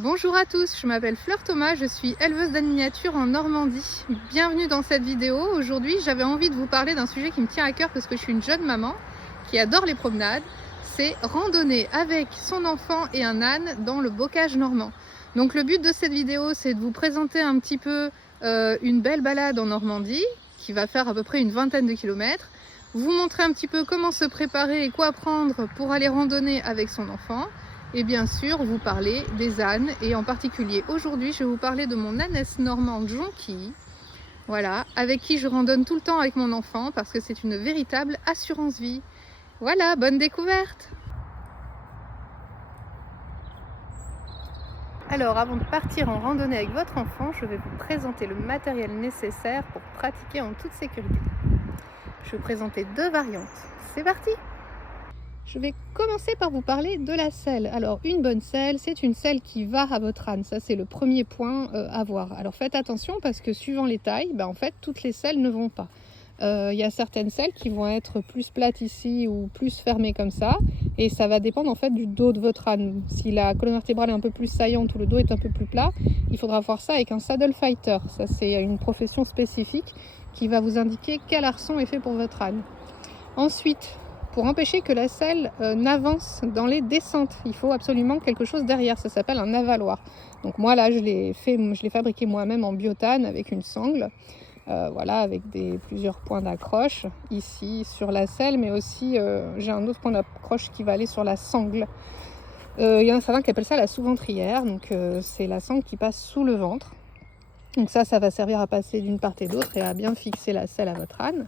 Bonjour à tous, je m'appelle Fleur Thomas, je suis éleveuse d'ânes miniatures en Normandie. Bienvenue dans cette vidéo. Aujourd'hui, j'avais envie de vous parler d'un sujet qui me tient à cœur parce que je suis une jeune maman qui adore les promenades. C'est randonner avec son enfant et un âne dans le bocage normand. Donc le but de cette vidéo, c'est de vous présenter un petit peu une belle balade en Normandie qui va faire à peu près une vingtaine de kilomètres. Vous montrer un petit peu comment se préparer et quoi prendre pour aller randonner avec son enfant. Et bien sûr, vous parler des ânes, et en particulier aujourd'hui, je vais vous parler de mon ânesse normande Jonquille, voilà, avec qui je randonne tout le temps avec mon enfant parce que c'est une véritable assurance vie. Voilà, bonne découverte! Alors, avant de partir en randonnée avec votre enfant, je vais vous présenter le matériel nécessaire pour pratiquer en toute sécurité. Je vais vous présenter deux variantes. C'est parti! Je vais commencer par vous parler de la selle. Alors, une bonne selle, c'est une selle qui va à votre âne. Ça, c'est le premier point à voir. Alors, faites attention parce que suivant les tailles, en fait, toutes les selles ne vont pas. Il y a certaines selles qui vont être plus plates ici ou plus fermées comme ça. Et ça va dépendre en fait du dos de votre âne. Si la colonne vertébrale est un peu plus saillante ou le dos est un peu plus plat, il faudra voir ça avec un saddle fighter. Ça, c'est une profession spécifique qui va vous indiquer quel arçon est fait pour votre âne. Ensuite, pour empêcher que la selle n'avance dans les descentes, il faut absolument quelque chose derrière, ça s'appelle un avaloir. Donc moi là je l'ai fabriqué moi-même en biotane avec une sangle, voilà, avec plusieurs points d'accroche ici sur la selle, mais aussi j'ai un autre point d'accroche qui va aller sur la sangle. Il y en a certains qui appellent ça la sous-ventrière, donc c'est la sangle qui passe sous le ventre. Donc ça va servir à passer d'une part et d'autre et à bien fixer la selle à votre âne.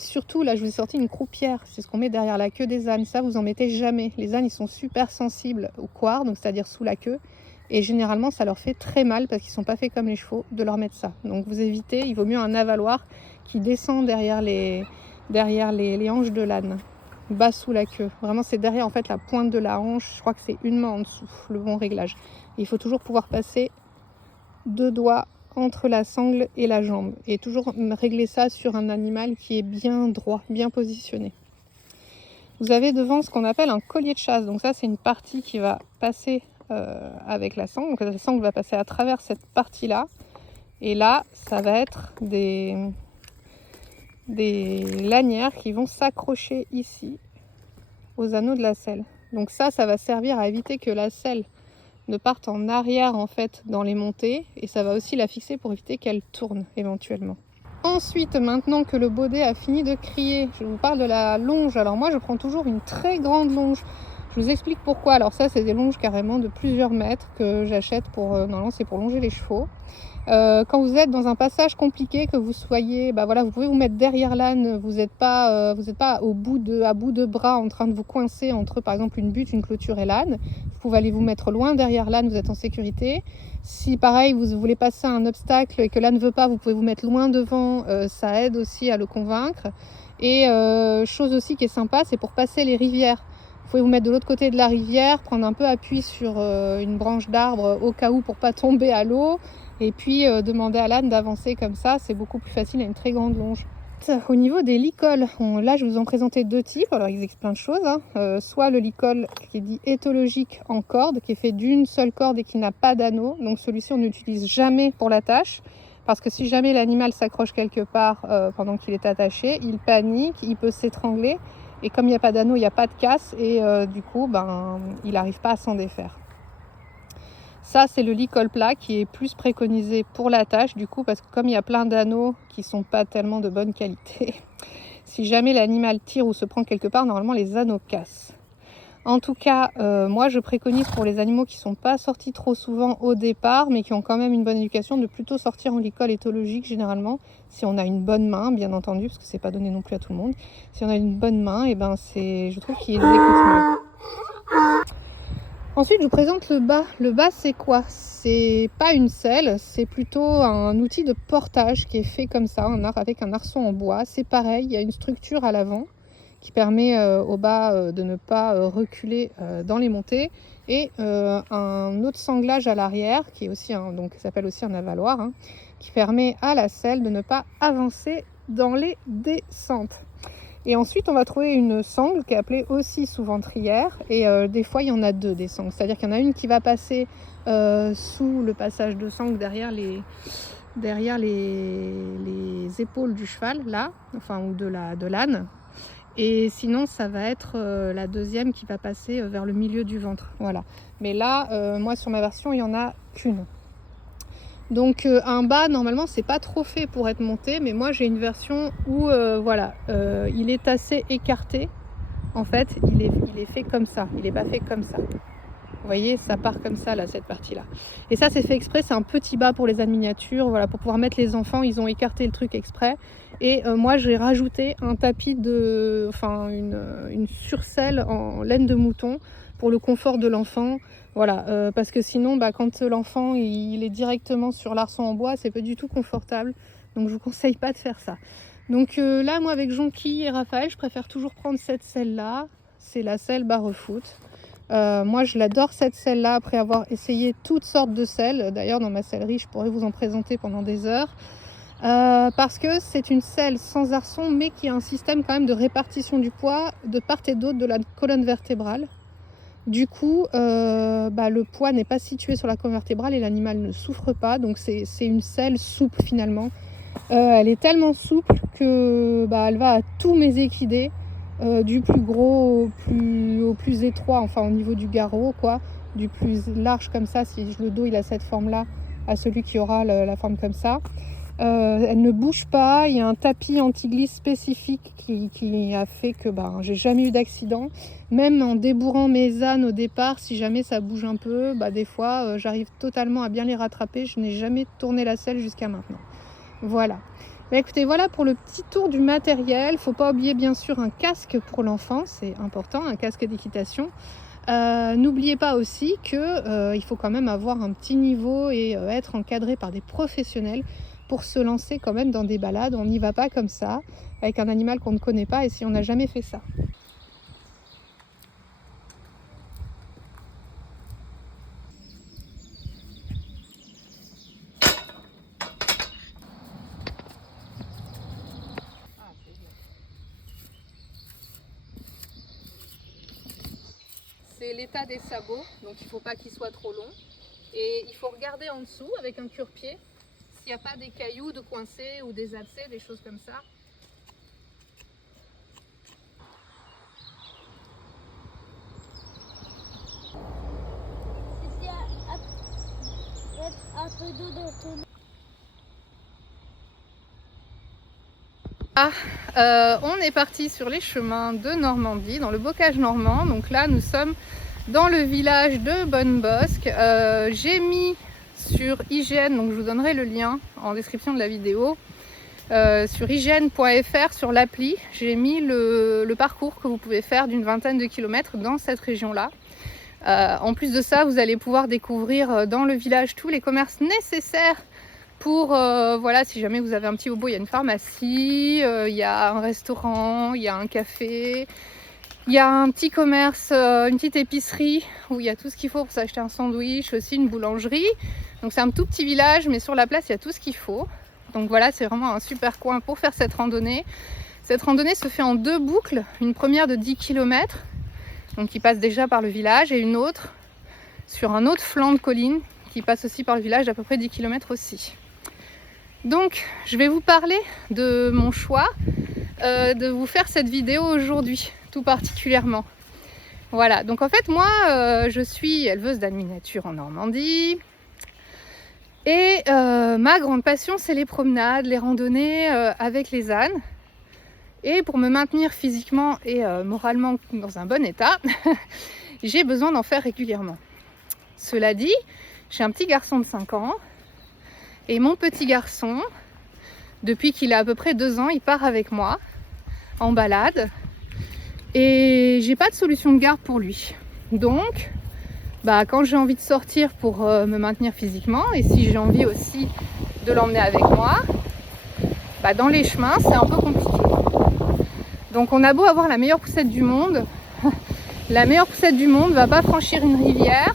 Surtout, là, je vous ai sorti une croupière. C'est ce qu'on met derrière la queue des ânes. Ça, vous en mettez jamais. Les ânes, ils sont super sensibles au couard, donc c'est-à-dire sous la queue. Et généralement, ça leur fait très mal parce qu'ils ne sont pas faits comme les chevaux de leur mettre ça. Donc, vous évitez. Il vaut mieux un avaloir qui descend derrière les hanches de l'âne, bas sous la queue. Vraiment, c'est derrière en fait la pointe de la hanche. Je crois que c'est une main en dessous, le bon réglage. Et il faut toujours pouvoir passer deux doigts entre la sangle et la jambe, et toujours régler ça sur un animal qui est bien droit, bien positionné. Vous avez devant ce qu'on appelle un collier de chasse, donc ça c'est une partie qui va passer avec la sangle, donc la sangle va passer à travers cette partie là, et là ça va être des lanières qui vont s'accrocher ici aux anneaux de la selle. Donc ça va servir à éviter que la selle ne partent en arrière en fait dans les montées, et ça va aussi la fixer pour éviter qu'elle tourne éventuellement. Ensuite, maintenant que le baudet a fini de crier, je vous parle de la longe. Alors moi je prends toujours une très grande longe. Je vous explique pourquoi. Alors ça c'est des longes carrément de plusieurs mètres que j'achète pour, normalement c'est pour longer les chevaux. Quand vous êtes dans un passage compliqué, que vous soyez, voilà, vous pouvez vous mettre derrière l'âne, vous n'êtes pas à bout de bras en train de vous coincer entre par exemple une butte, une clôture et l'âne. Vous pouvez aller vous mettre loin derrière l'âne, vous êtes en sécurité. Si pareil vous voulez passer un obstacle et que l'âne ne veut pas, vous pouvez vous mettre loin devant, ça aide aussi à le convaincre. Et chose aussi qui est sympa, c'est pour passer les rivières. Vous pouvez vous mettre de l'autre côté de la rivière, prendre un peu appui sur une branche d'arbre au cas où pour pas tomber à l'eau. Et puis demander à l'âne d'avancer comme ça, c'est beaucoup plus facile à une très grande longe. Au niveau des licoles, là je vous en présentais deux types, alors ils expliquent plein de choses. Soit le licol qui est dit éthologique en corde, qui est fait d'une seule corde et qui n'a pas d'anneau. Donc celui-ci on n'utilise jamais pour la tâche, parce que si jamais l'animal s'accroche quelque part pendant qu'il est attaché, il panique, il peut s'étrangler. Et comme il n'y a pas d'anneau, il n'y a pas de casse, et du coup il n'arrive pas à s'en défaire. Ça, c'est le licol plat qui est plus préconisé pour la tâche, du coup, parce que comme il y a plein d'anneaux qui ne sont pas tellement de bonne qualité, si jamais l'animal tire ou se prend quelque part, normalement les anneaux cassent. En tout cas, moi je préconise pour les animaux qui ne sont pas sortis trop souvent au départ, mais qui ont quand même une bonne éducation, de plutôt sortir en licol éthologique généralement, si on a une bonne main, bien entendu, parce que c'est pas donné non plus à tout le monde. Si on a une bonne main, et je trouve qu'ils écoutent mieux. Ensuite, je vous présente le bas. Le bas, c'est quoi? C'est pas une selle, c'est plutôt un outil de portage qui est fait comme ça, avec un arçon en bois. C'est pareil, il y a une structure à l'avant qui permet au bas de ne pas reculer dans les montées, et un autre sanglage à l'arrière qui est aussi donc ça s'appelle aussi un avaloir, qui permet à la selle de ne pas avancer dans les descentes. Et ensuite, on va trouver une sangle qui est appelée aussi sous-ventrière. Et des fois, il y en a deux des sangles. C'est-à-dire qu'il y en a une qui va passer sous le passage de sangle derrière les épaules du cheval, là, enfin, ou de l'âne. Et sinon, ça va être la deuxième qui va passer vers le milieu du ventre. Voilà. Mais là, moi, sur ma version, il n'y en a qu'une. Donc un bas, normalement, c'est pas trop fait pour être monté, mais moi j'ai une version où voilà, il est assez écarté. En fait, il est fait comme ça, il n'est pas fait comme ça. Vous voyez, ça part comme ça, là, cette partie-là. Et ça, c'est fait exprès, c'est un petit bas pour les ânes miniatures, voilà, pour pouvoir mettre les enfants, ils ont écarté le truc exprès. Et moi, j'ai rajouté un tapis enfin, une surselle en laine de mouton pour le confort de l'enfant. Voilà, parce que sinon, quand l'enfant il est directement sur l'arçon en bois, c'est pas du tout confortable. Donc je vous conseille pas de faire ça. Donc là, moi avec Jonky et Raphaël, je préfère toujours prendre cette selle-là. C'est la selle Barefoot. Moi je l'adore cette selle-là après avoir essayé toutes sortes de selles. D'ailleurs dans ma sellerie, je pourrais vous en présenter pendant des heures. Parce que c'est une selle sans arçon, mais qui a un système quand même de répartition du poids de part et d'autre de la colonne vertébrale. Du coup, le poids n'est pas situé sur la colonne vertébrale et l'animal ne souffre pas. Donc c'est une selle souple finalement. Elle est tellement souple que elle va à tous mes équidés, du plus gros au plus étroit, enfin au niveau du garrot, quoi, du plus large comme ça, si le dos il a cette forme là, à celui qui aura la forme comme ça. Elle ne bouge pas, il y a un tapis anti-glisse spécifique qui a fait que j'ai jamais eu d'accident. Même en débourrant mes ânes au départ, si jamais ça bouge un peu, des fois j'arrive totalement à bien les rattraper. Je n'ai jamais tourné la selle jusqu'à maintenant. Voilà. Écoutez, voilà pour le petit tour du matériel. Il ne faut pas oublier bien sûr un casque pour l'enfant, c'est important, un casque d'équitation. N'oubliez pas aussi que il faut quand même avoir un petit niveau et être encadré par des professionnels pour se lancer quand même dans des balades. On n'y va pas comme ça, avec un animal qu'on ne connaît pas et si on n'a jamais fait ça. C'est l'état des sabots, donc il ne faut pas qu'ils soient trop longs. Et il faut regarder en dessous avec un cure-pied s'il n'y a pas des cailloux de coincés ou des abcès, des choses comme ça. Un peu d'eau dans ton... On est parti sur les chemins de Normandie, dans le bocage normand. Donc là, nous sommes dans le village de Bonnebosque. J'ai mis sur IGN, donc je vous donnerai le lien en description de la vidéo, sur ign.fr, sur l'appli, j'ai mis le parcours que vous pouvez faire d'une vingtaine de kilomètres dans cette région-là. En plus de ça, vous allez pouvoir découvrir dans le village tous les commerces nécessaires pour, voilà, si jamais vous avez un petit bobo, il y a une pharmacie, il y a un restaurant, il y a un café, il y a un petit commerce, une petite épicerie où il y a tout ce qu'il faut pour s'acheter un sandwich, aussi une boulangerie. Donc c'est un tout petit village, mais sur la place, il y a tout ce qu'il faut. Donc voilà, c'est vraiment un super coin pour faire cette randonnée. Cette randonnée se fait en deux boucles, une première de 10 km, donc qui passe déjà par le village, et une autre sur un autre flanc de colline qui passe aussi par le village d'à peu près 10 km aussi. Donc je vais vous parler de mon choix de vous faire cette vidéo aujourd'hui, tout particulièrement. Voilà, donc en fait moi je suis éleveuse d'ânes miniatures en Normandie. Et ma grande passion, c'est les promenades, les randonnées avec les ânes. Et pour me maintenir physiquement et moralement dans un bon état, j'ai besoin d'en faire régulièrement. Cela dit, j'ai un petit garçon de 5 ans. Et mon petit garçon, depuis qu'il a à peu près 2 ans, il part avec moi en balade. Et j'ai pas de solution de garde pour lui. Donc, quand j'ai envie de sortir pour me maintenir physiquement, et si j'ai envie aussi de l'emmener avec moi, dans les chemins c'est un peu compliqué. Donc on a beau avoir la meilleure poussette du monde, la meilleure poussette du monde va pas franchir une rivière,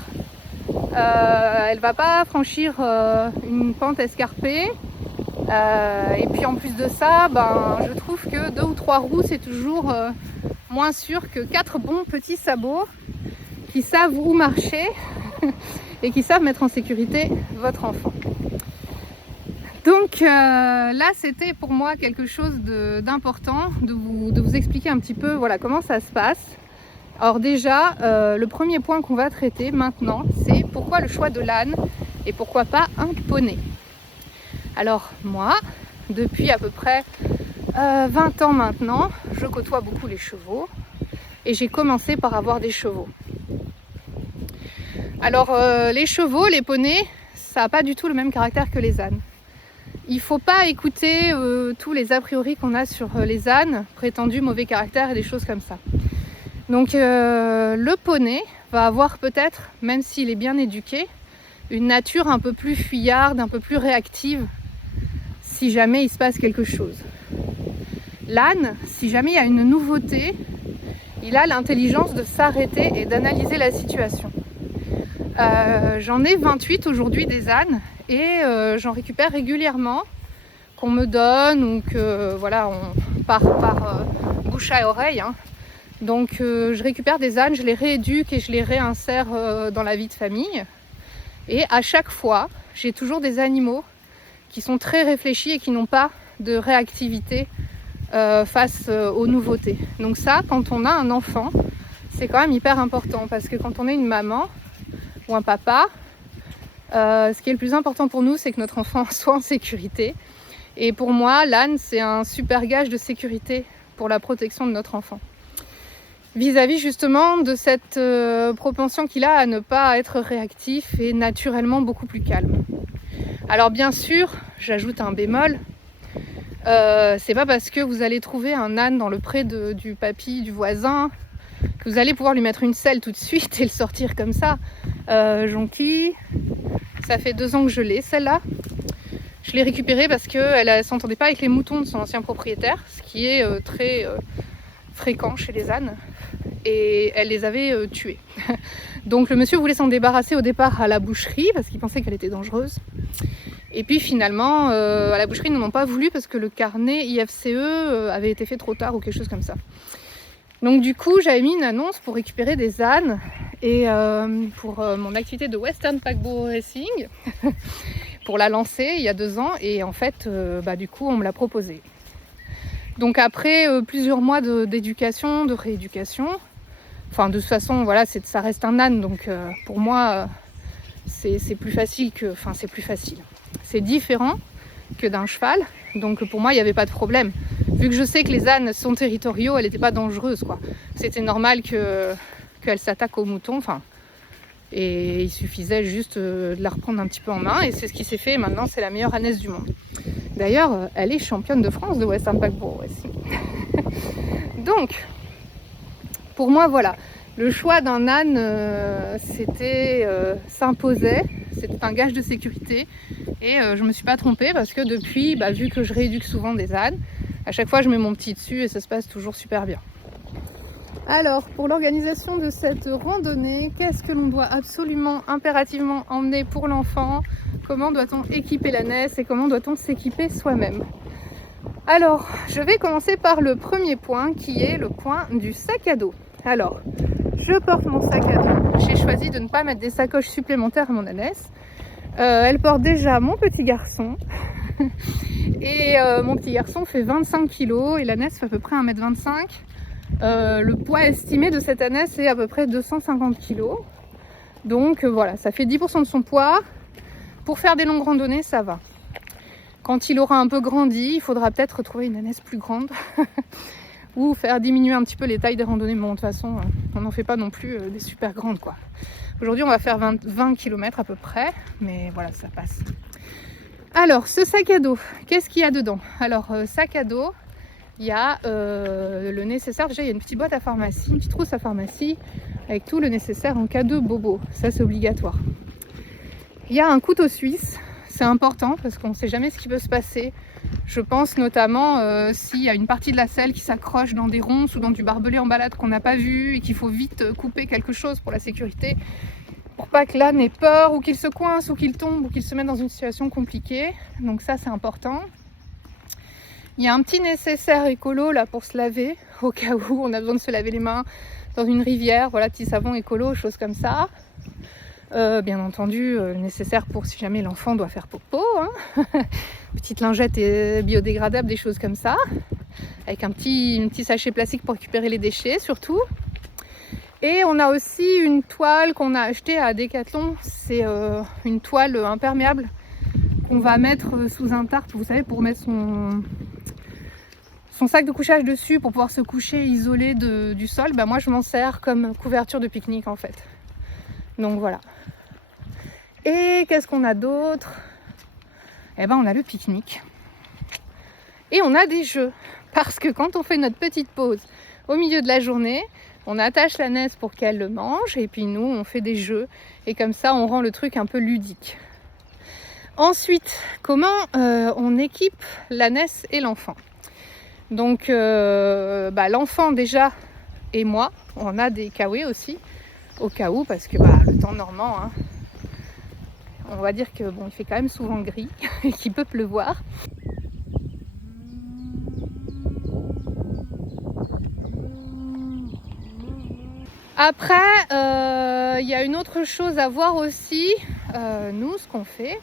elle va pas franchir une pente escarpée, Et puis en plus de ça, je trouve que 2 ou 3 roues, c'est toujours moins sûr que 4 bons petits sabots qui savent où marcher et qui savent mettre en sécurité votre enfant. Donc là, c'était pour moi quelque chose d'important de vous expliquer un petit peu voilà, comment ça se passe. Alors déjà, le premier point qu'on va traiter maintenant, c'est pourquoi le choix de l'âne et pourquoi pas un poney. Alors moi, depuis à peu près 20 ans maintenant, je côtoie beaucoup les chevaux et j'ai commencé par avoir des chevaux. Alors les chevaux, les poneys, ça n'a pas du tout le même caractère que les ânes. Il ne faut pas écouter tous les a priori qu'on a sur les ânes, prétendus mauvais caractère et des choses comme ça. Donc le poney va avoir peut-être, même s'il est bien éduqué, une nature un peu plus fuyarde, un peu plus réactive, si jamais il se passe quelque chose. L'âne, si jamais il y a une nouveauté, il a l'intelligence de s'arrêter et d'analyser la situation. J'en ai 28 aujourd'hui des ânes et j'en récupère régulièrement, qu'on me donne ou que voilà, par bouche à oreille. Hein. Donc je récupère des ânes, je les rééduque et je les réinsère dans la vie de famille. Et à chaque fois, j'ai toujours des animaux qui sont très réfléchis et qui n'ont pas de réactivité face aux nouveautés. Donc ça, quand on a un enfant, c'est quand même hyper important parce que quand on est une maman ou un papa, ce qui est le plus important pour nous, c'est que notre enfant soit en sécurité. Et pour moi, l'âne, c'est un super gage de sécurité pour la protection de notre enfant. Vis-à-vis justement de cette propension qu'il a à ne pas être réactif et naturellement beaucoup plus calme. Alors bien sûr, j'ajoute un bémol, c'est pas parce que vous allez trouver un âne dans le pré du papy, du voisin, que vous allez pouvoir lui mettre une selle tout de suite et le sortir comme ça. Jonquille, ça fait 2 ans que je l'ai, celle-là. Je l'ai récupérée parce qu'elle ne s'entendait pas avec les moutons de son ancien propriétaire, ce qui est très fréquent chez les ânes, et elle les avait tués. Donc le monsieur voulait s'en débarrasser au départ à la boucherie parce qu'il pensait qu'elle était dangereuse. Et puis finalement, à la boucherie, ils n'en ont pas voulu parce que le carnet IFCE avait été fait trop tard ou quelque chose comme ça. Donc du coup, j'avais mis une annonce pour récupérer des ânes et pour mon activité de Western Packbull Racing, pour la lancer il y a 2 ans. Et en fait, du coup, on me l'a proposé. Donc après plusieurs mois d'éducation, de rééducation, enfin de toute façon, voilà, ça reste un âne, donc pour moi, c'est plus facile que... Enfin, c'est plus facile. C'est différent que d'un cheval, donc pour moi, il n'y avait pas de problème. Vu que je sais que les ânes sont territoriaux, elle n'était pas dangereuse, quoi. C'était normal qu'elle s'attaque aux moutons, enfin... Et il suffisait juste de la reprendre un petit peu en main, et c'est ce qui s'est fait. Maintenant, c'est la meilleure ânesse du monde. D'ailleurs, elle est championne de France de Western Packbull Racing. Donc, pour moi, voilà, le choix d'un âne, s'imposait, c'était un gage de sécurité, et je ne me suis pas trompée parce que depuis, vu que je rééduque souvent des ânes, à chaque fois je mets mon petit dessus et ça se passe toujours super bien. Alors, pour l'organisation de cette randonnée, qu'est-ce que l'on doit absolument, impérativement emmener pour l'enfant? Comment doit-on équiper l'ânesse et comment doit-on s'équiper soi-même? Alors, je vais commencer par le premier point qui est le point du sac à dos. Alors, je porte mon sac à dos. J'ai choisi de ne pas mettre des sacoches supplémentaires à mon ânesse. Elle porte déjà mon petit garçon. Et mon petit garçon fait 25 kg et l'ânesse fait à peu près 1,25 m. Le poids estimé de cette ânesse est à peu près 250 kg. Donc voilà, ça fait 10% de son poids. Pour faire des longues randonnées, ça va. Quand il aura un peu grandi, il faudra peut-être trouver une ânesse plus grande ou faire diminuer un petit peu les tailles des randonnées. Bon, de toute façon, on n'en fait pas non plus des super grandes, quoi. Aujourd'hui, on va faire 20 km à peu près, mais voilà, ça passe. Alors, ce sac à dos, qu'est-ce qu'il y a dedans? Alors, sac à dos, il y a le nécessaire. Déjà, il y a une petite boîte à pharmacie, une petite trousse à pharmacie avec tout le nécessaire en cas de bobo. Ça, c'est obligatoire. Il y a un couteau suisse, c'est important parce qu'on ne sait jamais ce qui peut se passer. Je pense notamment s'il y a une partie de la selle qui s'accroche dans des ronces ou dans du barbelé en balade qu'on n'a pas vu et qu'il faut vite couper quelque chose pour la sécurité, pour pas que l'âne ait peur ou qu'il se coince ou qu'il tombe ou qu'il se mette dans une situation compliquée. Donc ça c'est important. Il y a un petit nécessaire écolo là pour se laver, au cas où on a besoin de se laver les mains dans une rivière, voilà, petit savon écolo, choses comme ça. Bien entendu, nécessaire pour si jamais l'enfant doit faire popo, hein. Petite lingette biodégradable, des choses comme ça. Avec un petit sachet plastique pour récupérer les déchets surtout. Et on a aussi une toile qu'on a achetée à Decathlon. C'est une toile imperméable qu'on va mettre sous un tarp, vous savez, pour mettre son sac de couchage dessus pour pouvoir se coucher isolé du sol. Ben moi je m'en sers comme couverture de pique-nique en fait. Donc voilà. Et qu'est-ce qu'on a d'autre? Eh ben on a le pique-nique. Et on a des jeux. Parce que quand on fait notre petite pause au milieu de la journée, on attache la Ness pour qu'elle le mange. Et puis nous, on fait des jeux. Et comme ça, on rend le truc un peu ludique. Ensuite, comment on équipe la Ness et l'enfant? Donc l'enfant déjà et moi, on a des kawaii aussi. Au cas où, parce que le temps normand, hein, on va dire que bon, il fait quand même souvent gris et qu'il peut pleuvoir. Après, il y a une autre chose à voir aussi. Nous, ce qu'on fait,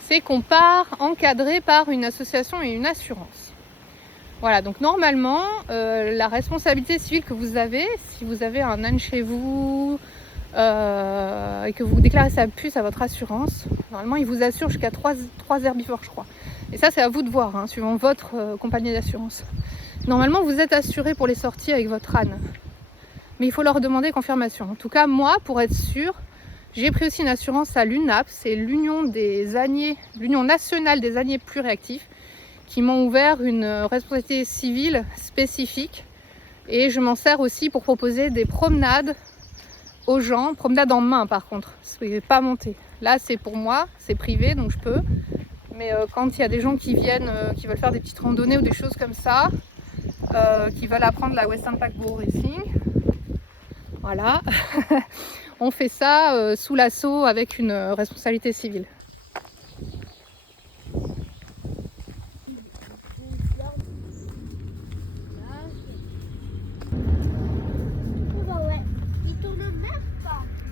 c'est qu'on part encadré par une association et une assurance. Voilà, donc normalement, la responsabilité civile que vous avez, si vous avez un âne chez vous et que vous déclarez sa puce à votre assurance, normalement, il vous assure jusqu'à 3 herbivores, je crois. Et ça, c'est à vous de voir, hein, suivant votre compagnie d'assurance. Normalement, vous êtes assuré pour les sorties avec votre âne. Mais il faut leur demander confirmation. En tout cas, moi, pour être sûre, j'ai pris aussi une assurance à l'UNAP, c'est l'Union nationale des âniers plus réactifs, qui m'ont ouvert une responsabilité civile spécifique. Et je m'en sers aussi pour proposer des promenades aux gens, promenades en main par contre, c'est pas monter. Là, c'est pour moi, c'est privé, donc je peux. Mais quand il y a des gens qui viennent, qui veulent faire des petites randonnées ou des choses comme ça, qui veulent apprendre la Western Pack Bull Racing, voilà, on fait ça sous l'assaut avec une responsabilité civile.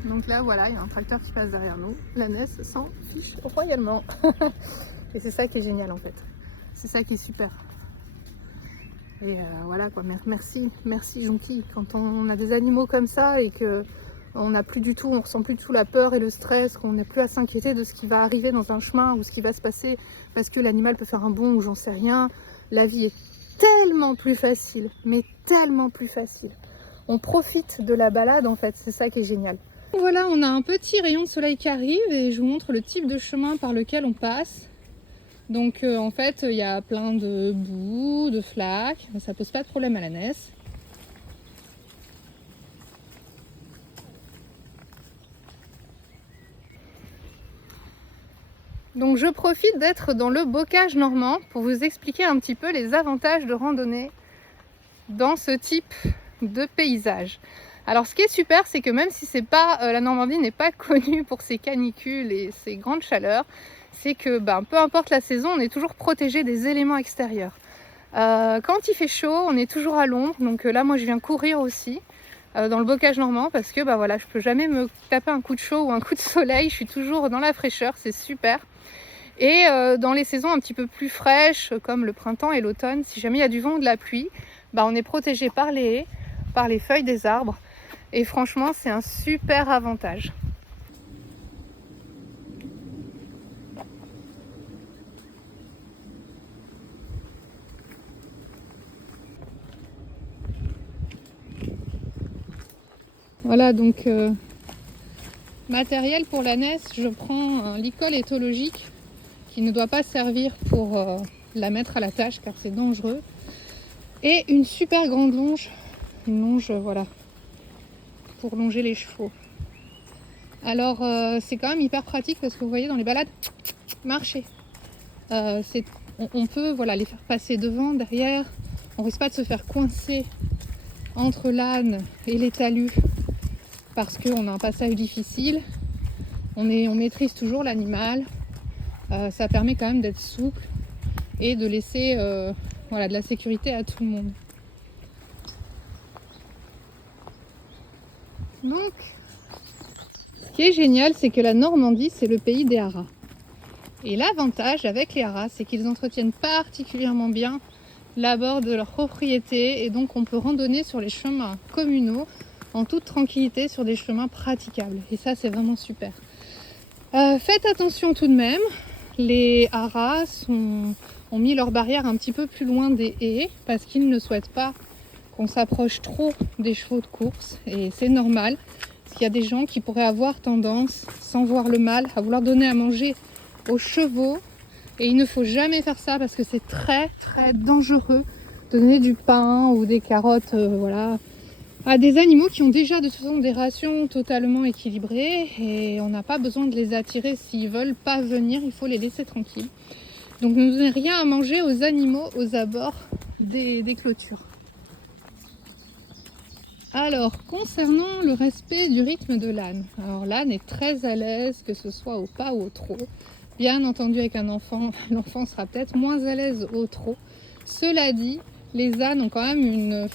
Donc là, voilà, il y a un tracteur qui passe derrière nous. La Ness s'en fiche royalement. Et c'est ça qui est génial en fait. C'est ça qui est super. Et voilà quoi, merci gentil. Quand on a des animaux comme ça et que on ressent plus du tout la peur et le stress, qu'on n'est plus à s'inquiéter de ce qui va arriver dans un chemin ou ce qui va se passer parce que l'animal peut faire un bond ou j'en sais rien. La vie est tellement plus facile, mais tellement plus facile. On profite de la balade en fait, c'est ça qui est génial. Voilà, on a un petit rayon de soleil qui arrive et je vous montre le type de chemin par lequel on passe. Donc en fait, il y a plein de boue, de flaques, mais ça pose pas de problème à la Ness. Donc je profite d'être dans le bocage normand pour vous expliquer un petit peu les avantages de randonnée dans ce type de paysage. Alors ce qui est super, c'est que même si c'est pas la Normandie n'est pas connue pour ses canicules et ses grandes chaleurs, c'est que peu importe la saison, on est toujours protégé des éléments extérieurs. Quand il fait chaud, on est toujours à l'ombre. Donc là, moi, je viens courir aussi dans le bocage normand parce que voilà, je peux jamais me taper un coup de chaud ou un coup de soleil. Je suis toujours dans la fraîcheur, c'est super. Et dans les saisons un petit peu plus fraîches, comme le printemps et l'automne, si jamais il y a du vent ou de la pluie, on est protégé par les haies, par les feuilles des arbres. Et franchement, c'est un super avantage. Voilà, donc matériel pour la Ness, je prends un licol éthologique qui ne doit pas servir pour la mettre à la tâche car c'est dangereux. Et une super grande longe, une longe voilà, pour longer les chevaux. Alors c'est quand même hyper pratique parce que vous voyez dans les balades, marcher. On peut les faire passer devant, derrière. On risque pas de se faire coincer entre l'âne et les talus parce qu'on a un passage difficile. on maîtrise toujours l'animal. Ça permet quand même d'être souple et de laisser voilà, de la sécurité à tout le monde. Donc, ce qui est génial, c'est que la Normandie, c'est le pays des haras. Et l'avantage avec les haras, c'est qu'ils entretiennent particulièrement bien l'abord de leur propriété et donc on peut randonner sur les chemins communaux en toute tranquillité sur des chemins praticables. Et ça, c'est vraiment super. Faites attention tout de même, les haras ont mis leur barrière un petit peu plus loin des haies parce qu'ils ne souhaitent pas qu'on s'approche trop des chevaux de course et c'est normal parce qu'il y a des gens qui pourraient avoir tendance, sans voir le mal, à vouloir donner à manger aux chevaux et il ne faut jamais faire ça parce que c'est très très dangereux de donner du pain ou des carottes voilà, à des animaux qui ont déjà de toute façon des rations totalement équilibrées et on n'a pas besoin de les attirer s'ils veulent pas venir, il faut les laisser tranquilles. Donc ne donnez rien à manger aux animaux aux abords des clôtures. Alors, concernant le respect du rythme de l'âne, alors l'âne est très à l'aise, que ce soit au pas ou au trot. Bien entendu, avec un enfant, l'enfant sera peut-être moins à l'aise au trot. Cela dit, les ânes ont quand même un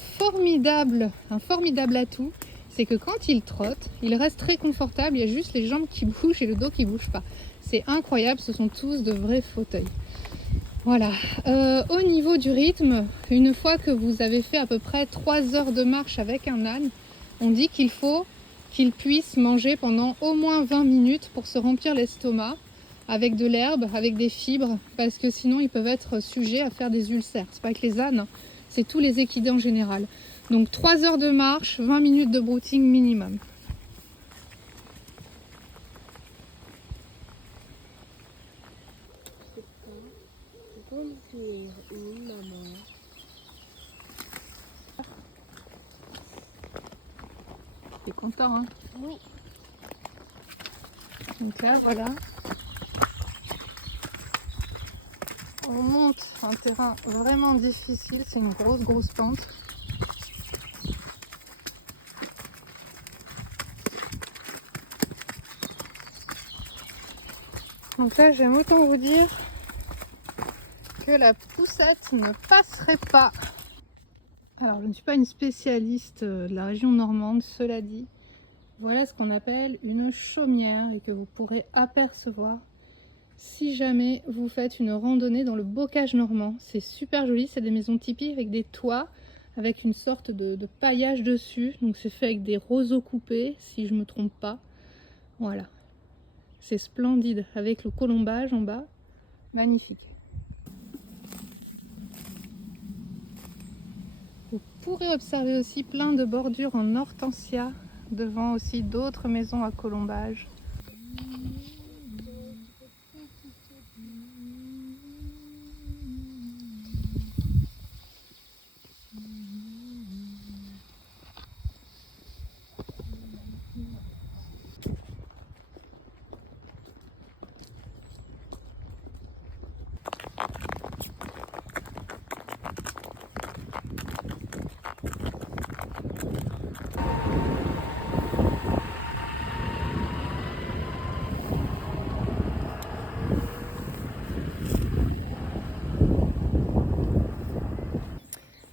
formidable atout, c'est que quand ils trottent, ils restent très confortables, il y a juste les jambes qui bougent et le dos qui ne bouge pas. C'est incroyable, ce sont tous de vrais fauteuils. Voilà, au niveau du rythme, une fois que vous avez fait à peu près 3 heures de marche avec un âne, on dit qu'il faut qu'il puisse manger pendant au moins 20 minutes pour se remplir l'estomac avec de l'herbe, avec des fibres, parce que sinon ils peuvent être sujets à faire des ulcères. C'est pas que les ânes, c'est tous les équidés en général. Donc 3 heures de marche, 20 minutes de brouting minimum. T'es content, hein? Oui. Donc là, voilà. On monte un terrain vraiment difficile, c'est une grosse pente. Donc là, j'aime autant vous dire que la poussette ne passerait pas. Alors, je ne suis pas une spécialiste de la région normande, cela dit. Voilà ce qu'on appelle une chaumière et que vous pourrez apercevoir si jamais vous faites une randonnée dans le bocage normand. C'est super joli, c'est des maisons typiques avec des toits, avec une sorte de paillage dessus. Donc c'est fait avec des roseaux coupés, si je ne me trompe pas. Voilà. C'est splendide, avec le colombage en bas. Magnifique. Vous pourrez observer aussi plein de bordures en hortensia, devant aussi d'autres maisons à colombage.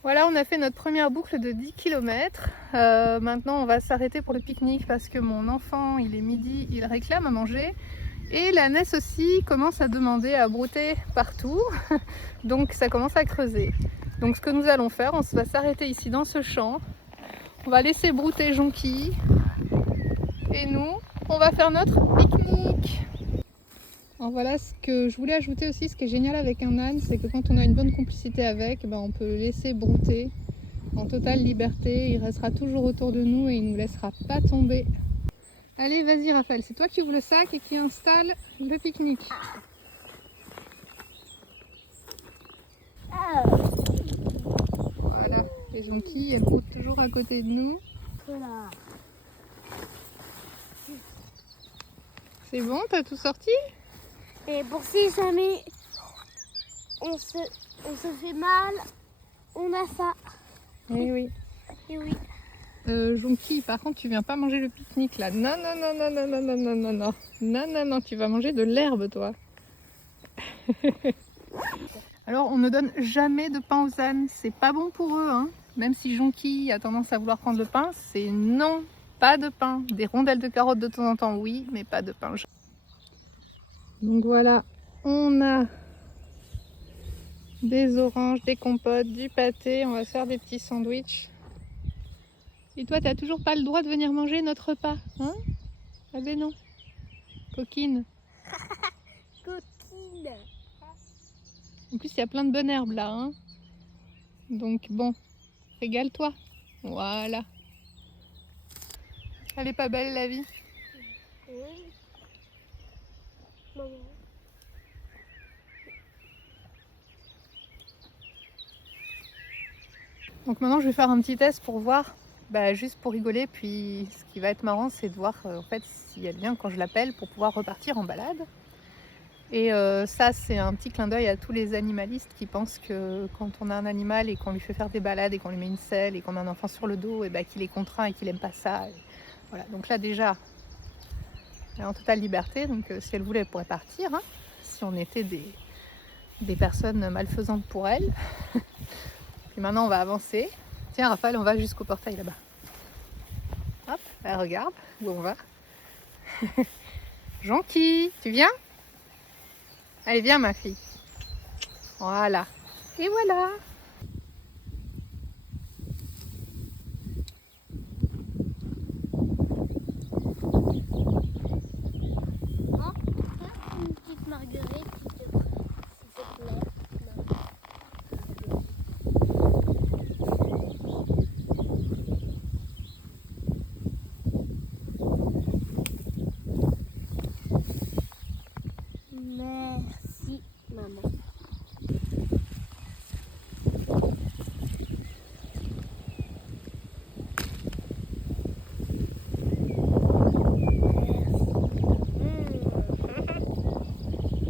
Voilà, on a fait notre première boucle de 10 km. Maintenant, on va s'arrêter pour le pique-nique parce que mon enfant, il est midi, il réclame à manger. Et la Ness aussi commence à demander à brouter partout. Donc, ça commence à creuser. Donc, ce que nous allons faire, on va s'arrêter ici dans ce champ. On va laisser brouter Jonquille. Et nous, on va faire notre pique-nique. Alors voilà ce que je voulais ajouter aussi, ce qui est génial avec un âne, c'est que quand on a une bonne complicité avec, on peut le laisser brouter en totale liberté, il restera toujours autour de nous et il ne nous laissera pas tomber. Allez, vas-y Raphaël, c'est toi qui ouvre le sac et qui installe le pique-nique. Voilà, les jonquilles, elles broutent toujours à côté de nous. Voilà. C'est bon, t'as tout sorti? Et pour si jamais on se fait mal, on a ça. Oui, oui. Et oui. Jonky, par contre, tu viens pas manger le pique-nique là. Non, non, non, non, non, non, non, non, non, non. Non, non, non, tu vas manger de l'herbe, toi. Alors, on ne donne jamais de pain aux ânes. C'est pas bon pour eux, hein. Même si Jonky a tendance à vouloir prendre le pain, c'est non, pas de pain. Des rondelles de carottes de temps en temps, oui, mais pas de pain. Donc voilà, on a des oranges, des compotes, du pâté. On va se faire des petits sandwichs. Et toi, t'as toujours pas le droit de venir manger notre repas, hein? Ah ben non. Coquine. Coquine. En plus, il y a plein de bonnes herbes là, hein? Donc bon, régale-toi. Voilà. Elle est pas belle la vie. Oui. Maman. Donc maintenant, je vais faire un petit test pour voir, juste pour rigoler. Puis ce qui va être marrant, c'est de voir en fait si elle vient quand je l'appelle pour pouvoir repartir en balade. Et ça, c'est un petit clin d'œil à tous les animalistes qui pensent que quand on a un animal et qu'on lui fait faire des balades et qu'on lui met une selle et qu'on a un enfant sur le dos, et qu'il est contraint et qu'il n'aime pas ça. Et voilà. Donc là déjà, elle est en totale liberté. Donc si elle voulait, elle pourrait partir. Hein, si on était des personnes malfaisantes pour elle. Et maintenant, on va avancer. Tiens, Raphaël, on va jusqu'au portail là-bas. Hop, elle regarde où on va. Jonky, tu viens? Allez, viens ma fille. Voilà. Et voilà. Oh, une petite marguerite, s'il te plaît. Merci, maman.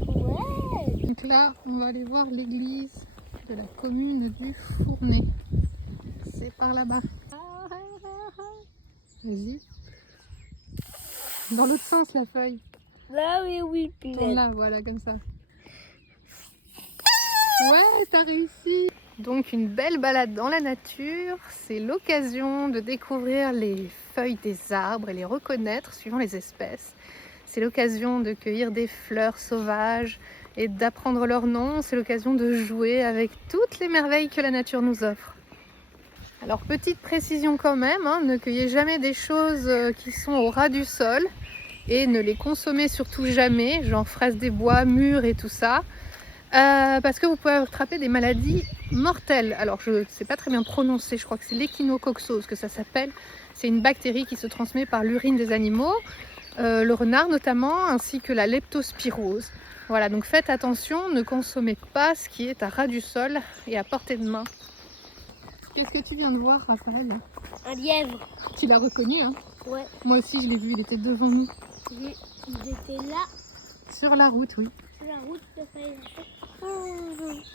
Ouais. Donc là, on va aller voir l'église de la commune du Fournay. C'est par là-bas. Vas-y. Dans l'autre sens, la feuille. Là, oui, Tourne là, voilà, comme ça. Ouais, t'as réussi. Donc une belle balade dans la nature, c'est l'occasion de découvrir les feuilles des arbres et les reconnaître suivant les espèces. C'est l'occasion de cueillir des fleurs sauvages et d'apprendre leurs noms. C'est l'occasion de jouer avec toutes les merveilles que la nature nous offre. Alors petite précision quand même, hein, ne cueillez jamais des choses qui sont au ras du sol et ne les consommez surtout jamais, genre fraises des bois, mûres et tout ça. Parce que vous pouvez attraper des maladies mortelles. Alors je ne sais pas très bien prononcer, je crois que c'est l'échinococcose que ça s'appelle. C'est une bactérie qui se transmet par l'urine des animaux, le renard notamment, ainsi que la leptospirose. Voilà, donc faites attention, ne consommez pas ce qui est à ras du sol et à portée de main. Qu'est-ce que tu viens de voir, Raphaël? Un lièvre. Tu l'as reconnu, hein? Ouais. Moi aussi je l'ai vu, il était devant nous. Ils étaient là, Sur la route, oui. sur la route de Fayette.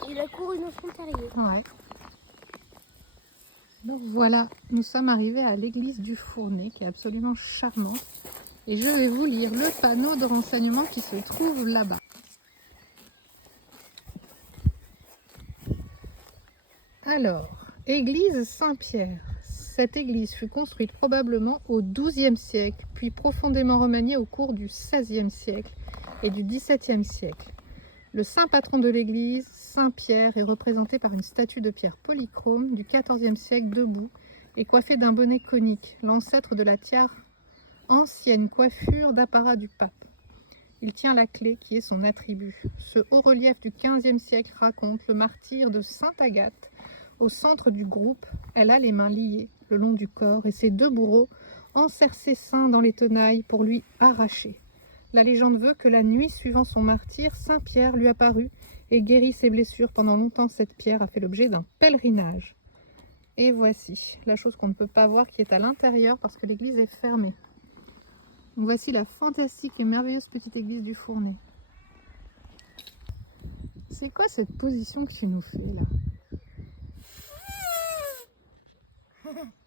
Il a couru dans son terrier. Ouais. Donc voilà, nous sommes arrivés à l'église du Fournay qui est absolument charmante. Et je vais vous lire le panneau de renseignement qui se trouve là-bas. Alors, église Saint-Pierre. Cette église fut construite probablement au XIIe siècle, puis profondément remaniée au cours du XVIe siècle et du XVIIe siècle. Le saint patron de l'église, Saint Pierre, est représenté par une statue de pierre polychrome du XIVe siècle debout et coiffé d'un bonnet conique, l'ancêtre de la tiare, ancienne coiffure d'apparat du pape. Il tient la clé qui est son attribut. Ce haut-relief du XVe siècle raconte le martyre de Sainte Agathe. Au centre du groupe, elle a les mains liées le long du corps et ses deux bourreaux enserrent ses seins dans les tenailles pour lui arracher. La légende veut que la nuit suivant son martyre, Saint Pierre lui apparut et guérit ses blessures. Pendant longtemps, cette pierre a fait l'objet d'un pèlerinage. Et voici la chose qu'on ne peut pas voir qui est à l'intérieur parce que l'église est fermée. Donc voici la fantastique et merveilleuse petite église du Fournay. C'est quoi cette position que tu nous fais là?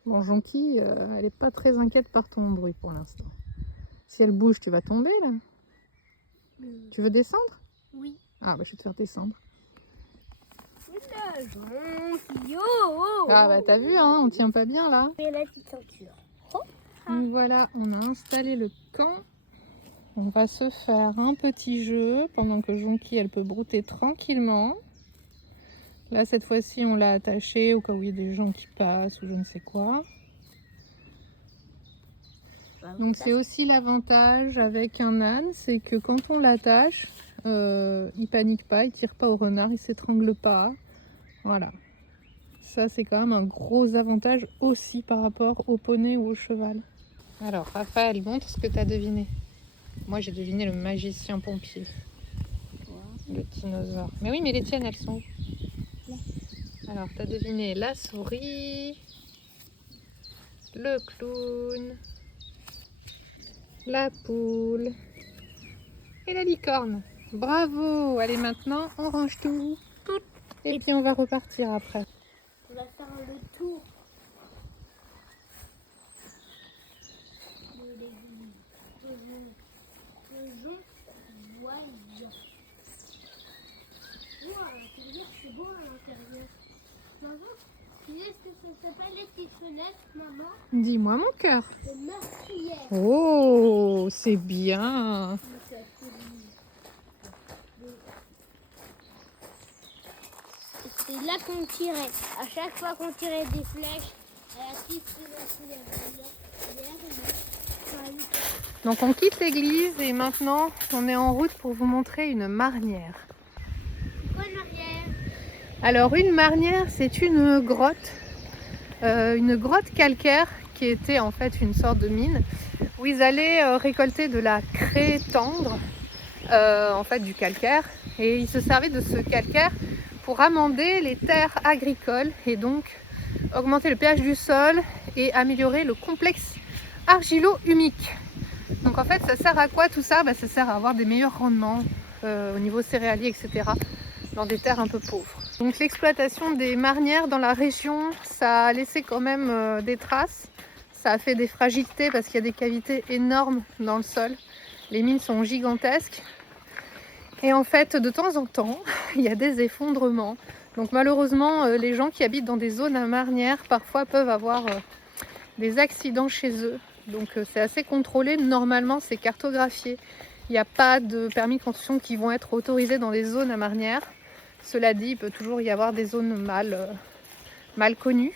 Bon, Jonky, elle n'est pas très inquiète par ton bruit pour l'instant. Si elle bouge, tu vas tomber là. Tu veux descendre? Oui. Ah, bah je vais te faire descendre. La Jonky, oh. Ah, bah t'as vu, hein, on tient pas bien là. Et la petite ceinture. Donc voilà, on a installé le camp. On va se faire un petit jeu pendant que Jonky, elle peut brouter tranquillement. Là, cette fois-ci, on l'a attaché au cas où il y a des gens qui passent ou je ne sais quoi. Donc c'est aussi l'avantage avec un âne, c'est que quand on l'attache, il panique pas, il tire pas au renard, il s'étrangle pas. Voilà. Ça, c'est quand même un gros avantage aussi par rapport au poney ou au cheval. Alors, Raphaël, montre ce que tu as deviné. Moi, j'ai deviné le magicien pompier. Le dinosaure. Mais oui, mais les tiennes, elles sont où? Alors, tu as deviné la souris, le clown, la poule et la licorne. Bravo! Allez, maintenant, on range tout. Et puis, on va repartir après. On va faire le tour de l'église. Faisons voyons. Wow, ça veut dire que c'est beau à l'intérieur. Maman, tu sais ce que ça s'appelle les petites fenêtres, maman? Dis-moi, mon cœur. Le meurtrière. Oh, c'est bien. C'est là qu'on tirait. À chaque fois qu'on tirait des flèches, à la petite fenêtre, Donc on quitte l'église et maintenant on est en route pour vous montrer une marnière. c'est quoi une marnière? Alors une marnière, c'est une grotte calcaire qui était en fait une sorte de mine où ils allaient récolter de la craie tendre, en fait du calcaire, et ils se servaient de ce calcaire pour amender les terres agricoles et donc augmenter le pH du sol et améliorer le complexe argilo-humique. Donc en fait, ça sert à quoi tout ça? Ça sert à avoir des meilleurs rendements au niveau céréalier, etc. dans des terres un peu pauvres. Donc l'exploitation des marnières dans la région, ça a laissé quand même des traces. Ça a fait des fragilités parce qu'il y a des cavités énormes dans le sol. Les mines sont gigantesques. Et en fait, de temps en temps, il y a des effondrements. Donc malheureusement, les gens qui habitent dans des zones à marnières, parfois peuvent avoir des accidents chez eux. Donc c'est assez contrôlé, normalement c'est cartographié. Il n'y a pas de permis de construction qui vont être autorisés dans les zones à marnières. Cela dit, il peut toujours y avoir des zones mal connues.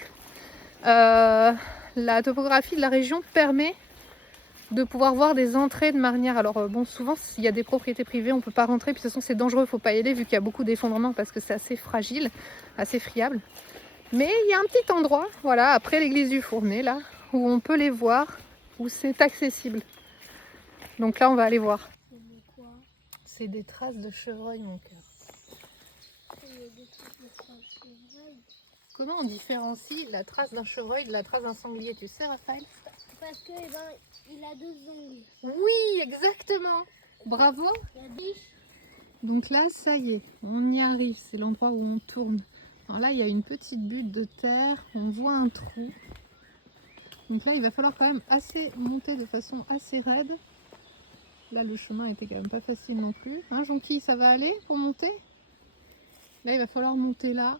La topographie de la région permet de pouvoir voir des entrées de marnières. Alors bon, souvent s'il y a des propriétés privées, on ne peut pas rentrer, puis de toute façon c'est dangereux, il ne faut pas y aller vu qu'il y a beaucoup d'effondrements parce que c'est assez fragile, assez friable. Mais il y a un petit endroit, voilà, après l'église du Fournet, là, où on peut les voir, où c'est accessible. Donc là, on va aller voir. C'est des traces de chevreuil, mon cœur. Comment on différencie la trace d'un chevreuil de la trace d'un sanglier, tu sais, Raphaël? Parce que il a deux ongles. Oui, exactement. Bravo. La biche. Donc là, ça y est, on y arrive. C'est l'endroit où on tourne. Alors là, il y a une petite butte de terre. On voit un trou. Donc là, il va falloir quand même monter de façon assez raide. Là, le chemin était quand même pas facile non plus. Hein, Jonky, ça va aller pour monter? Là, il va falloir monter là.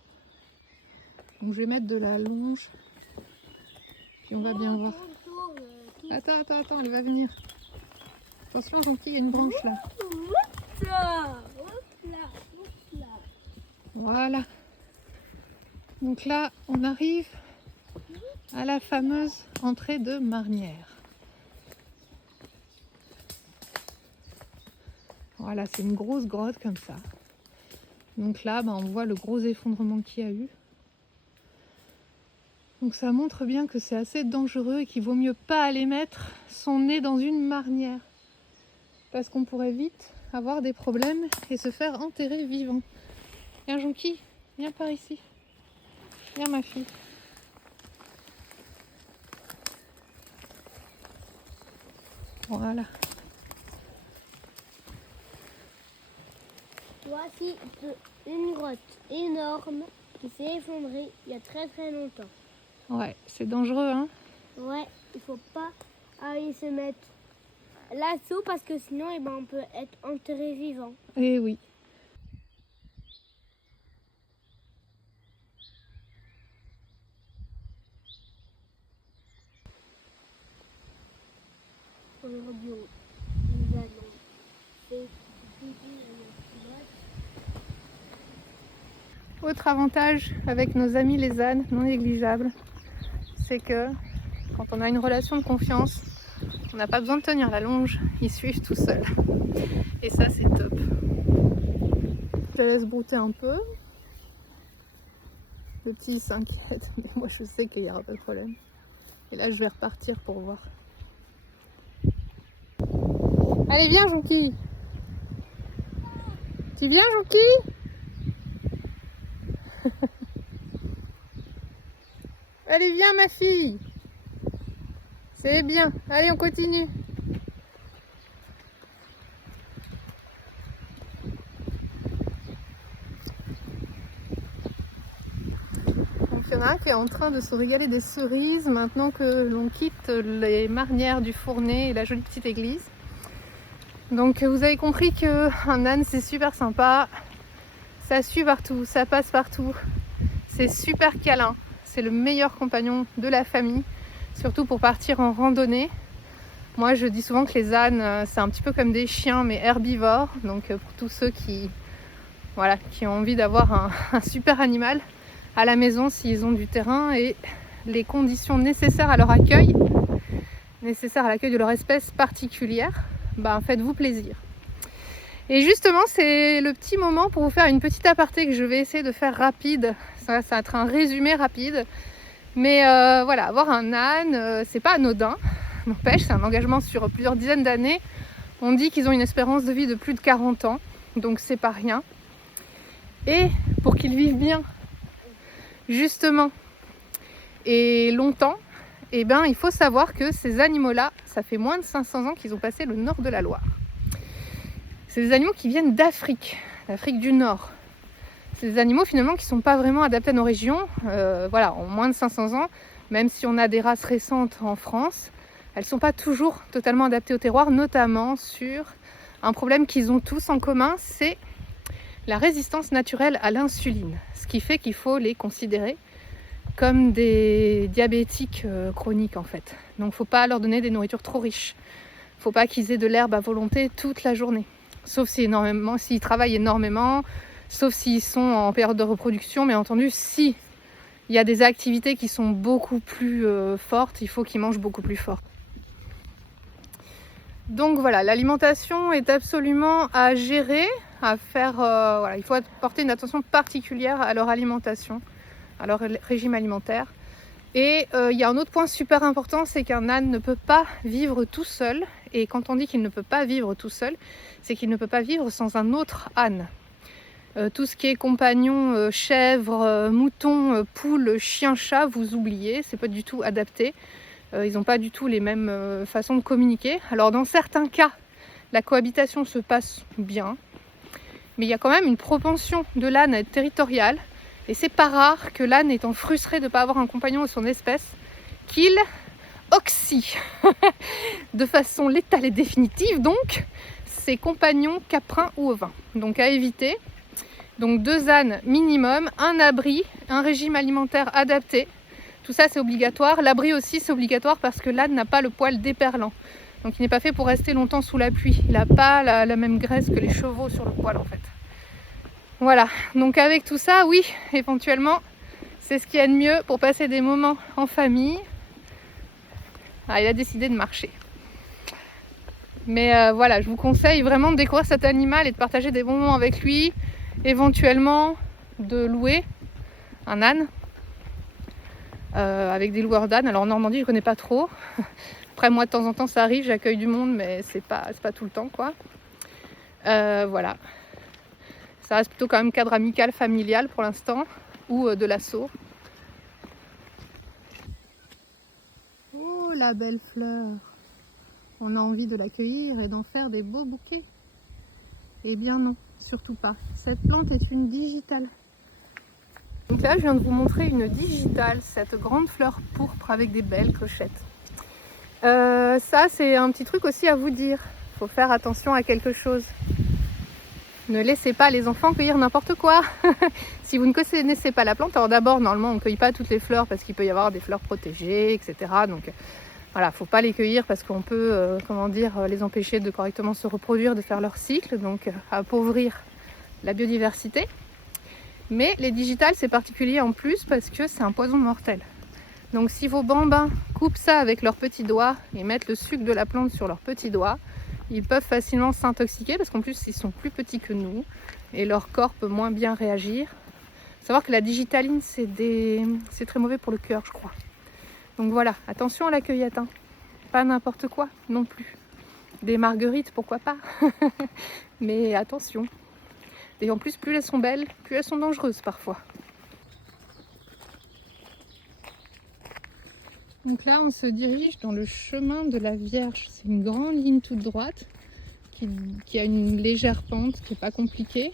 Donc je vais mettre de la longe. Puis on va bien voir. Attends, elle va venir. Attention, Jonky, il y a une branche là. Voilà. Donc là, on arrive à la fameuse entrée de marnière. Voilà, c'est une grosse grotte comme ça. Donc là, on voit le gros effondrement qu'il y a eu. Donc ça montre bien que c'est assez dangereux et qu'il vaut mieux pas aller mettre son nez dans une marnière. Parce qu'on pourrait vite avoir des problèmes et se faire enterrer vivant. Viens Jonky, viens par ici. Viens ma fille. Voilà. Voici une grotte énorme qui s'est effondrée il y a très longtemps. Ouais, c'est dangereux, hein. Ouais, il faut pas aller se mettre l'assaut parce que sinon eh ben, on peut être enterré vivant. Eh oui. Aujourd'hui, nous allons faire pipi Autre avantage avec nos amis les ânes, non négligeable, c'est que quand on a une relation de confiance, on n'a pas besoin de tenir la longe, ils suivent tout seuls. Et ça, c'est top. Je te laisse brouter un peu. Le petit s'inquiète, mais moi je sais qu'il n'y aura pas de problème. Et là, je vais repartir pour voir. Allez, viens, Jonky. Tu viens, Jonky? Allez, viens, ma fille. C'est bien. Allez, on continue. Donc, il y en a un qui est en train de se régaler des cerises maintenant que l'on quitte les marnières du Fournet et la jolie petite église. Donc, vous avez compris qu'un âne, c'est super sympa. Ça suit partout, ça passe partout. C'est super câlin. C'est le meilleur compagnon de la famille, surtout pour partir en randonnée. Moi, je dis souvent que les ânes, c'est un petit peu comme des chiens, mais herbivores. Donc, pour tous ceux qui ont envie d'avoir un super animal à la maison, s'ils ont du terrain et les conditions nécessaires à leur accueil, nécessaires à l'accueil de leur espèce particulière, faites-vous plaisir. Et justement, c'est le petit moment pour vous faire une petite aparté que je vais essayer de faire rapide. Ça va être un résumé rapide. Mais avoir un âne, c'est pas anodin. N'empêche, c'est un engagement sur plusieurs dizaines d'années. On dit qu'ils ont une espérance de vie de plus de 40 ans, donc c'est pas rien. Et pour qu'ils vivent bien, justement, et longtemps, il faut savoir que ces animaux-là, ça fait moins de 500 ans qu'ils ont passé le nord de la Loire. C'est des animaux qui viennent d'Afrique du Nord. C'est des animaux finalement qui ne sont pas vraiment adaptés à nos régions, en moins de 500 ans, même si on a des races récentes en France, elles ne sont pas toujours totalement adaptées au terroir, notamment sur un problème qu'ils ont tous en commun, c'est la résistance naturelle à l'insuline. Ce qui fait qu'il faut les considérer comme des diabétiques chroniques en fait. Donc il ne faut pas leur donner des nourritures trop riches. Il ne faut pas qu'ils aient de l'herbe à volonté toute la journée. Sauf s'ils travaillent énormément, sauf s'ils sont en période de reproduction, mais entendu, si il y a des activités qui sont beaucoup plus fortes, il faut qu'ils mangent beaucoup plus fort. Donc voilà, l'alimentation est absolument à gérer, à faire. Il faut porter une attention particulière à leur alimentation, à leur régime alimentaire. Et il y a un autre point super important, c'est qu'un âne ne peut pas vivre tout seul. Et quand on dit qu'il ne peut pas vivre tout seul, c'est qu'il ne peut pas vivre sans un autre âne. Tout ce qui est compagnon, chèvre, mouton, poule, chien, chat, vous oubliez, c'est pas du tout adapté. Ils n'ont pas du tout les mêmes façons de communiquer. Alors dans certains cas, la cohabitation se passe bien, mais il y a quand même une propension de l'âne à être territorial. Et c'est pas rare que l'âne, étant frustré de ne pas avoir un compagnon de son espèce, qu'il oxy de façon létale et définitive, donc ses compagnons caprins ou ovins. Donc à éviter. Donc 2 ânes minimum, un abri, un régime alimentaire adapté. Tout ça c'est obligatoire. L'abri aussi c'est obligatoire parce que l'âne n'a pas le poil déperlant. Donc il n'est pas fait pour rester longtemps sous la pluie. Il n'a pas la même graisse que les chevaux sur le poil en fait. Voilà, donc avec tout ça, oui, éventuellement, c'est ce qu'il y a de mieux pour passer des moments en famille. Ah, il a décidé de marcher. Mais je vous conseille vraiment de découvrir cet animal et de partager des bons moments avec lui. Éventuellement, de louer un âne avec des loueurs d'ânes. Alors en Normandie, je ne connais pas trop. Après, moi, de temps en temps, ça arrive, j'accueille du monde, mais c'est pas tout le temps, quoi. Voilà. Ça reste plutôt quand même cadre amical, familial pour l'instant, ou de l'assaut. Oh la belle fleur! On a envie de l'accueillir et d'en faire des beaux bouquets. Eh bien non, surtout pas. Cette plante est une digitale. Donc là, je viens de vous montrer une digitale, cette grande fleur pourpre avec des belles clochettes. Ça, c'est un petit truc aussi à vous dire. Il faut faire attention à quelque chose. Ne laissez pas les enfants cueillir n'importe quoi. Si vous ne connaissez pas la plante, alors d'abord, normalement, on ne cueille pas toutes les fleurs parce qu'il peut y avoir des fleurs protégées, etc. Donc voilà, il ne faut pas les cueillir parce qu'on peut, les empêcher de correctement se reproduire, de faire leur cycle, donc appauvrir la biodiversité. Mais les digitales, c'est particulier en plus parce que c'est un poison mortel. Donc si vos bambins coupent ça avec leurs petits doigts et mettent le sucre de la plante sur leurs petits doigts, ils peuvent facilement s'intoxiquer parce qu'en plus ils sont plus petits que nous et leur corps peut moins bien réagir. Faut savoir que la digitaline c'est très mauvais pour le cœur, je crois. Donc voilà, attention à la cueillette, hein. Pas n'importe quoi non plus. Des marguerites, pourquoi pas. Mais attention. Et en plus, plus elles sont belles, plus elles sont dangereuses parfois. Donc là, on se dirige dans le chemin de la Vierge. C'est une grande ligne toute droite qui a une légère pente, qui n'est pas compliquée.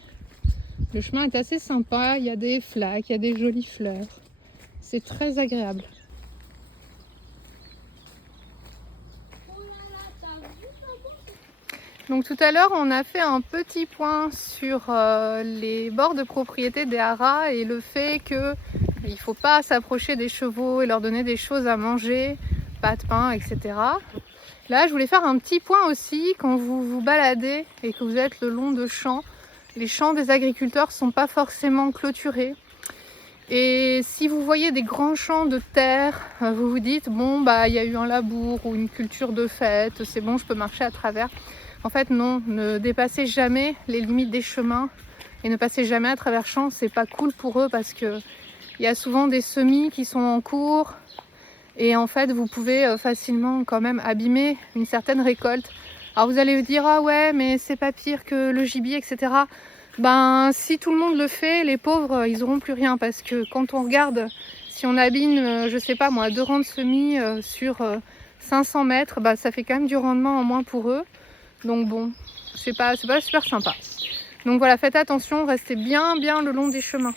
Le chemin est assez sympa, il y a des flaques, il y a des jolies fleurs. C'est très agréable. Donc tout à l'heure, on a fait un petit point sur les bords de propriété des haras et le fait qu'il ne faut pas s'approcher des chevaux et leur donner des choses à manger, pas de pain, etc. Là, je voulais faire un petit point aussi quand vous vous baladez et que vous êtes le long de champs. Les champs des agriculteurs ne sont pas forcément clôturés. Et si vous voyez des grands champs de terre, vous vous dites, bon, bah, il y a eu un labour ou une culture de fête, c'est bon, je peux marcher à travers. En fait, non, ne dépassez jamais les limites des chemins et ne passez jamais à travers champs. C'est pas cool pour eux parce que il y a souvent des semis qui sont en cours et en fait, vous pouvez facilement quand même abîmer une certaine récolte. Alors vous allez vous dire, ah ouais, mais c'est pas pire que le gibier, etc. Ben, si tout le monde le fait, les pauvres, ils auront plus rien parce que quand on regarde, si on abîme, je sais pas moi, 2 rangs de semis sur 500 mètres, bah, ça fait quand même du rendement en moins pour eux. Donc bon, c'est pas super sympa. Donc voilà, faites attention, restez bien le long des chemins.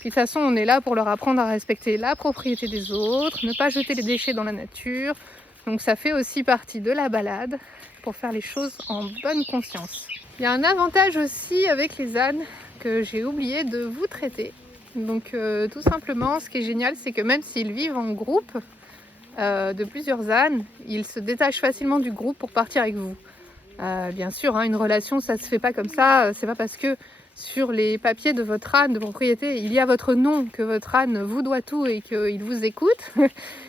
Puis de toute façon, on est là pour leur apprendre à respecter la propriété des autres, ne pas jeter les déchets dans la nature. Donc ça fait aussi partie de la balade pour faire les choses en bonne conscience. Il y a un avantage aussi avec les ânes que j'ai oublié de vous traiter. Donc tout simplement, ce qui est génial, c'est que même s'ils vivent en groupe, de plusieurs ânes, ils se détachent facilement du groupe pour partir avec vous. Bien sûr, hein, une relation, ça se fait pas comme ça. C'est pas parce que sur les papiers de votre âne de propriété, il y a votre nom, que votre âne vous doit tout et qu'il vous écoute.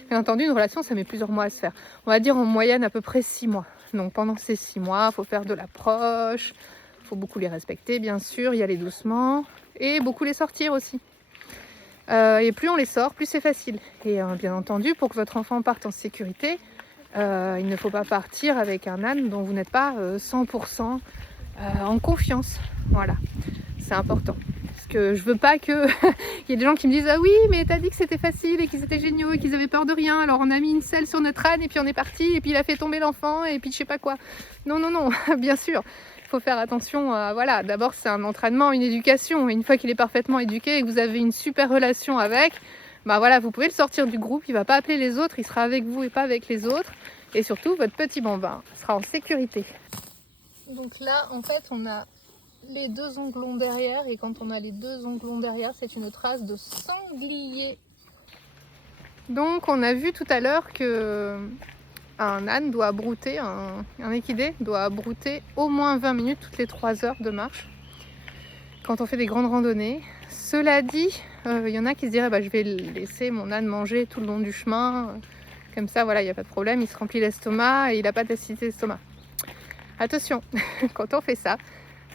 Bien entendu, une relation, ça met plusieurs mois à se faire. On va dire en moyenne à peu près 6 mois. Donc pendant ces 6 mois, il faut faire de l'approche, il faut beaucoup les respecter, bien sûr, y aller doucement et beaucoup les sortir aussi. Et plus on les sort, plus c'est facile. Et bien entendu, pour que votre enfant parte en sécurité, il ne faut pas partir avec un âne dont vous n'êtes pas 100% en confiance. Voilà, c'est important. Parce que je veux pas qu'il y ait des gens qui me disent « Ah oui, mais t'as dit que c'était facile et qu'ils étaient géniaux et qu'ils avaient peur de rien. Alors on a mis une selle sur notre âne et puis on est parti et puis il a fait tomber l'enfant et puis je sais pas quoi. » Non, bien sûr. Il faut faire attention, voilà, d'abord c'est un entraînement, une éducation, et une fois qu'il est parfaitement éduqué et que vous avez une super relation avec, bah voilà, vous pouvez le sortir du groupe, il ne va pas appeler les autres, il sera avec vous et pas avec les autres, et surtout votre petit bambin sera en sécurité. Donc là, en fait, on a les 2 onglons derrière, et quand on a les 2 onglons derrière, c'est une trace de sanglier. Donc on a vu tout à l'heure que un âne doit brouter, un équidé doit brouter au moins 20 minutes toutes les 3 heures de marche quand on fait des grandes randonnées. Cela dit, il y en a qui se diraient je vais laisser mon âne manger tout le long du chemin, comme ça voilà, il n'y a pas de problème, il se remplit l'estomac et il n'a pas d'acidité d'estomac. Attention, quand on fait ça,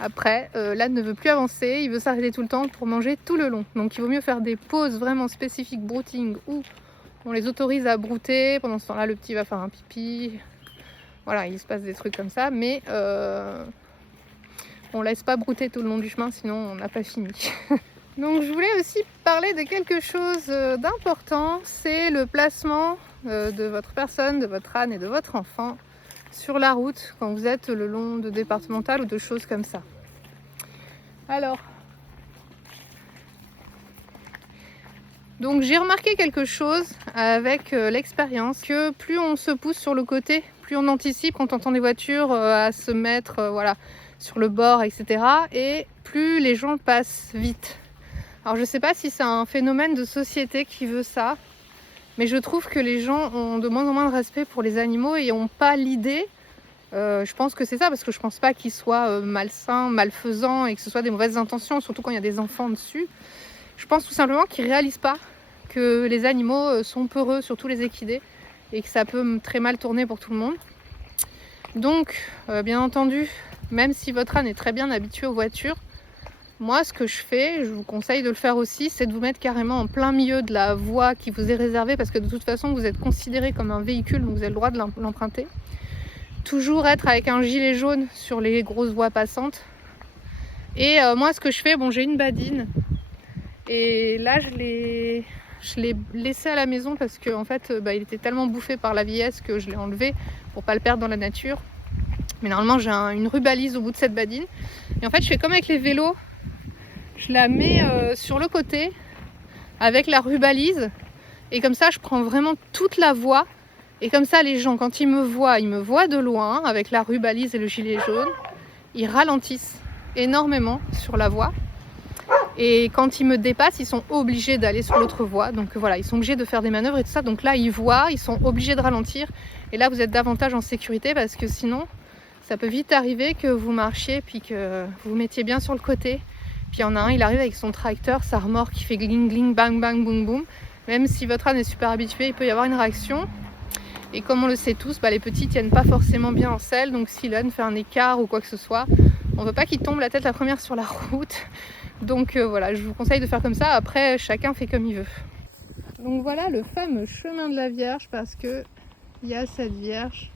après l'âne ne veut plus avancer, il veut s'arrêter tout le temps pour manger tout le long. Donc il vaut mieux faire des pauses vraiment spécifiques brouting où on les autorise à brouter. Pendant ce temps-là, le petit va faire un pipi. Voilà, il se passe des trucs comme ça. Mais on laisse pas brouter tout le long du chemin, sinon on n'a pas fini. Donc je voulais aussi parler de quelque chose d'important. C'est le placement de votre personne, de votre âne et de votre enfant sur la route quand vous êtes le long de départementales ou de choses comme ça. Alors, Donc j'ai remarqué quelque chose avec l'expérience, que plus on se pousse sur le côté, plus on anticipe quand on entend des voitures à se mettre voilà, sur le bord, etc. Et plus les gens passent vite. Alors je sais pas si c'est un phénomène de société qui veut ça, mais je trouve que les gens ont de moins en moins de respect pour les animaux et n'ont pas l'idée. Je pense que c'est ça, parce que je pense pas qu'ils soient malsains, malfaisants et que ce soit des mauvaises intentions, surtout quand il y a des enfants dessus. Je pense tout simplement qu'ils réalisent pas que les animaux sont peureux, surtout les équidés, et que ça peut très mal tourner pour tout le monde. Donc, bien entendu, même si votre âne est très bien habitué aux voitures, moi, ce que je fais, je vous conseille de le faire aussi, c'est de vous mettre carrément en plein milieu de la voie qui vous est réservée, parce que de toute façon, vous êtes considéré comme un véhicule, donc vous avez le droit de l'emprunter. Toujours être avec un gilet jaune sur les grosses voies passantes. Et moi, ce que je fais, bon, j'ai une badine, et là, je l'ai laissé à la maison parce que en fait, il était tellement bouffé par la vieillesse que je l'ai enlevé pour pas le perdre dans la nature. Mais normalement, j'ai une rubalise au bout de cette badine. Et en fait, je fais comme avec les vélos. Je la mets sur le côté avec la rubalise. Et comme ça, je prends vraiment toute la voie. Et comme ça, les gens, quand ils me voient de loin avec la rubalise et le gilet jaune. Ils ralentissent énormément sur la voie. Et quand ils me dépassent, ils sont obligés d'aller sur l'autre voie. Donc voilà, ils sont obligés de faire des manœuvres et tout ça. Donc là, ils voient, ils sont obligés de ralentir. Et là, vous êtes davantage en sécurité parce que sinon, ça peut vite arriver que vous marchiez puis que vous vous mettiez bien sur le côté. Puis il y en a un, il arrive avec son tracteur, sa remorque qui fait gling gling, bang bang, boum boum. Même si votre âne est super habitué, il peut y avoir une réaction. Et comme on le sait tous, les petits tiennent pas forcément bien en selle. Donc si l'âne fait un écart ou quoi que ce soit, on veut pas qu'il tombe la tête la première sur la route. Donc voilà, je vous conseille de faire comme ça. Après, chacun fait comme il veut. Donc voilà le fameux chemin de la Vierge, parce que il y a cette Vierge.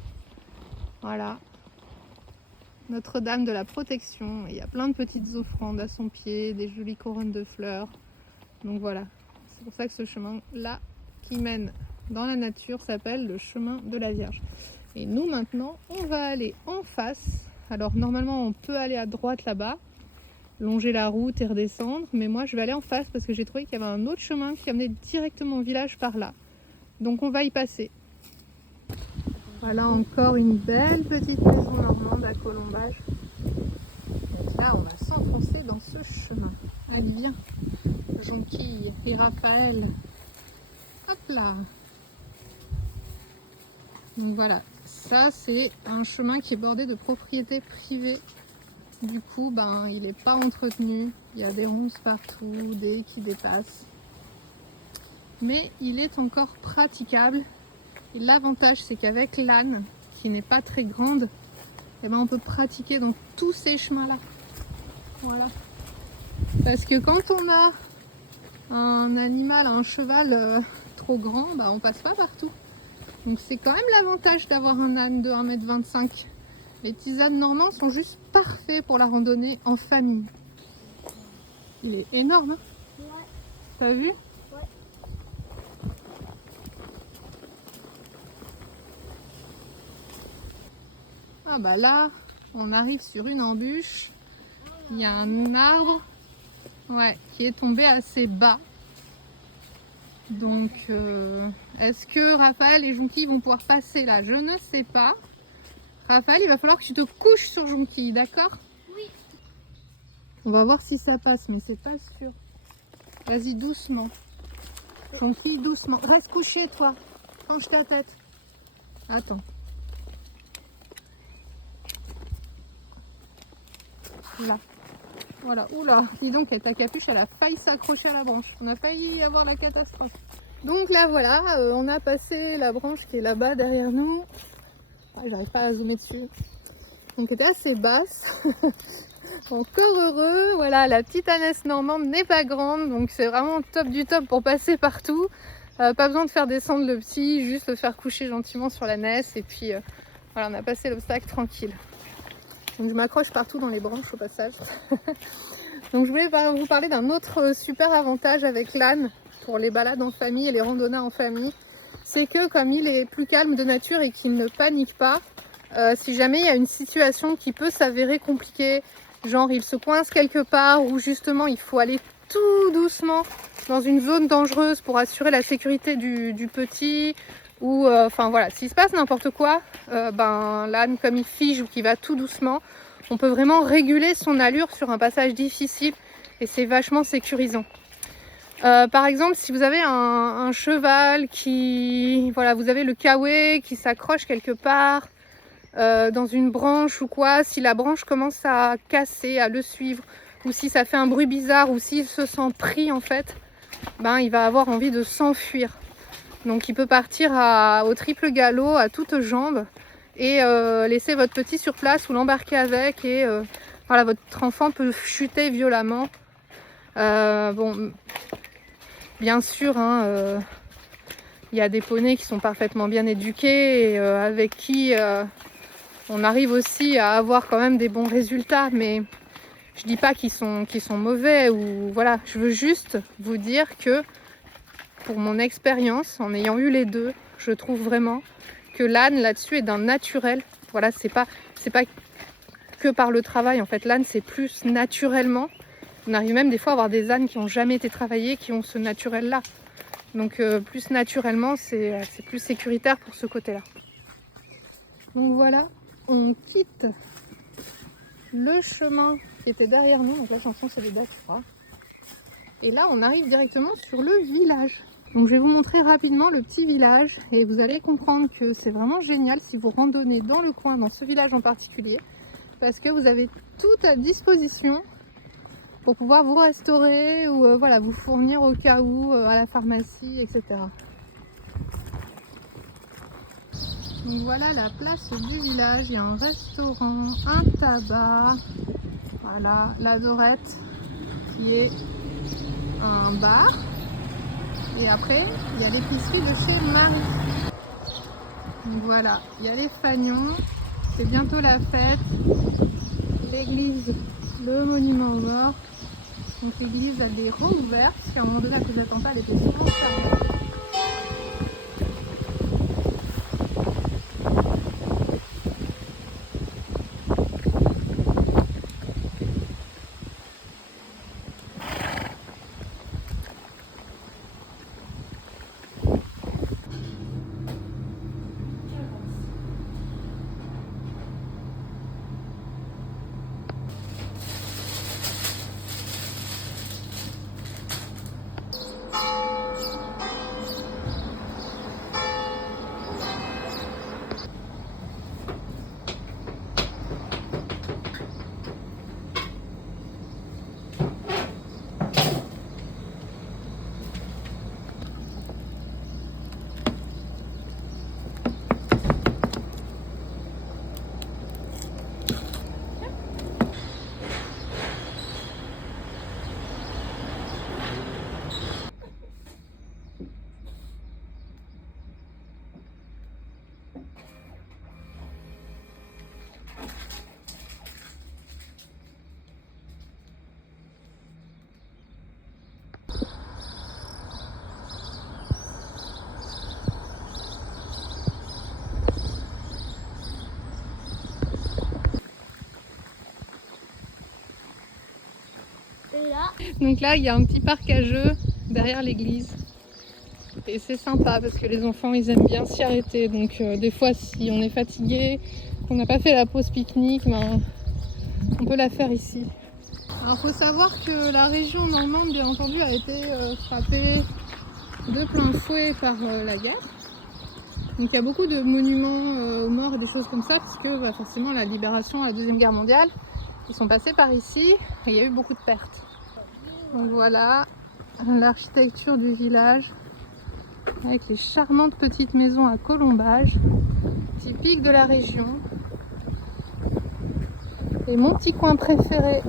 Voilà. Notre-Dame de la protection. Il y a plein de petites offrandes à son pied, des jolies couronnes de fleurs. Donc voilà. C'est pour ça que ce chemin-là, qui mène dans la nature, s'appelle le chemin de la Vierge. Et nous maintenant, on va aller en face. Alors normalement, on peut aller à droite là-bas, longer la route et redescendre, mais moi je vais aller en face parce que j'ai trouvé qu'il y avait un autre chemin qui amenait directement au village par là. Donc on va y passer. Voilà encore une belle petite maison normande à colombage. Donc là on va s'enfoncer dans ce chemin. Allez viens, Jonquille et Raphaël. Hop là. Donc voilà, ça c'est un chemin qui est bordé de propriétés privées. Du coup, il n'est pas entretenu. Il y a des ronces partout, des qui dépassent. Mais il est encore praticable. Et l'avantage, c'est qu'avec l'âne, qui n'est pas très grande, on peut pratiquer dans tous ces chemins-là. Voilà. Parce que quand on a un animal, un cheval trop grand, on passe pas partout. Donc c'est quand même l'avantage d'avoir un âne de 1,25 m. Les petits ânes normands sont juste parfaits pour la randonnée en famille. Il est énorme, hein? Ouais. T'as vu? Ouais. Ah là, on arrive sur une embûche. Il y a un arbre qui est tombé assez bas. Donc, est-ce que Raphaël et Jonquille vont pouvoir passer là? Je ne sais pas. Raphaël, il va falloir que tu te couches sur Jonquille, d'accord? Oui. On va voir si ça passe, mais c'est pas sûr. Vas-y, doucement. Jonquille, doucement. Reste couché, toi. Penche ta tête. Attends. Là. Voilà. Oula, dis donc, ta capuche, elle a failli s'accrocher à la branche. On a failli avoir la catastrophe. Donc là, voilà, on a passé la branche qui est là-bas derrière nous. J'arrive pas à zoomer dessus. Donc elle était assez basse. Encore heureux. Voilà, la petite ânesse normande n'est pas grande, donc c'est vraiment top du top pour passer partout. Pas besoin de faire descendre le petit, juste le faire coucher gentiment sur l'ânesse et puis voilà, on a passé l'obstacle tranquille. Donc je m'accroche partout dans les branches au passage. Donc je voulais vous parler d'un autre super avantage avec l'âne pour les balades en famille et les randonnées en famille. C'est que comme il est plus calme de nature et qu'il ne panique pas, si jamais il y a une situation qui peut s'avérer compliquée, genre il se coince quelque part ou justement il faut aller tout doucement dans une zone dangereuse pour assurer la sécurité du petit, ou enfin voilà, s'il se passe n'importe quoi, l'âne, comme il fige ou qu'il va tout doucement, on peut vraiment réguler son allure sur un passage difficile et c'est vachement sécurisant. Par exemple, si vous avez un cheval qui, voilà, vous avez le kawe qui s'accroche quelque part dans une branche ou quoi, si la branche commence à casser, à le suivre, ou si ça fait un bruit bizarre, ou s'il se sent pris en fait, il va avoir envie de s'enfuir. Donc il peut partir au triple galop, à toutes jambes, et laisser votre petit sur place ou l'embarquer avec, et voilà, votre enfant peut chuter violemment. Bon, bien sûr, y a des poneys qui sont parfaitement bien éduqués et avec qui on arrive aussi à avoir quand même des bons résultats, mais je dis pas qu'ils sont mauvais, ou voilà, je veux juste vous dire que pour mon expérience, en ayant eu les deux, je trouve vraiment que l'âne là-dessus est d'un naturel. Voilà, c'est pas que par le travail, en fait, l'âne c'est plus naturellement. On arrive même des fois à avoir des ânes qui n'ont jamais été travaillés, qui ont ce naturel-là. Donc plus naturellement, c'est plus sécuritaire pour ce côté-là. Donc voilà, on quitte le chemin qui était derrière nous. Donc là, j'entends c'est des datura. Et là, on arrive directement sur le village. Donc je vais vous montrer rapidement le petit village et vous allez comprendre que c'est vraiment génial si vous randonnez dans le coin, dans ce village en particulier, parce que vous avez tout à disposition pour pouvoir vous restaurer ou voilà, vous fournir au cas où à la pharmacie, etc. Donc voilà la place du village, il y a un restaurant, un tabac, voilà, la Dorette qui est un bar, et après il y a l'épicerie de chez Marie. Donc voilà, il y a les fagnons, c'est bientôt la fête, l'église, le monument aux morts. Donc l'église a des rangs ouverts, parce qu'à un moment donné, à cause de l'attentat, elle était souvent fermée. Donc là, il y a un petit parc à jeux derrière l'église. Et c'est sympa parce que les enfants, ils aiment bien s'y arrêter. Donc des fois, si on est fatigué, qu'on n'a pas fait la pause pique-nique, on peut la faire ici. Alors, il faut savoir que la région normande, bien entendu, a été frappée de plein fouet par la guerre. Donc il y a beaucoup de monuments aux morts et des choses comme ça, parce que forcément, la libération à la Deuxième Guerre mondiale, ils sont passés par ici et il y a eu beaucoup de pertes. Donc voilà l'architecture du village avec les charmantes petites maisons à colombages typiques de la région. Et mon petit coin préféré,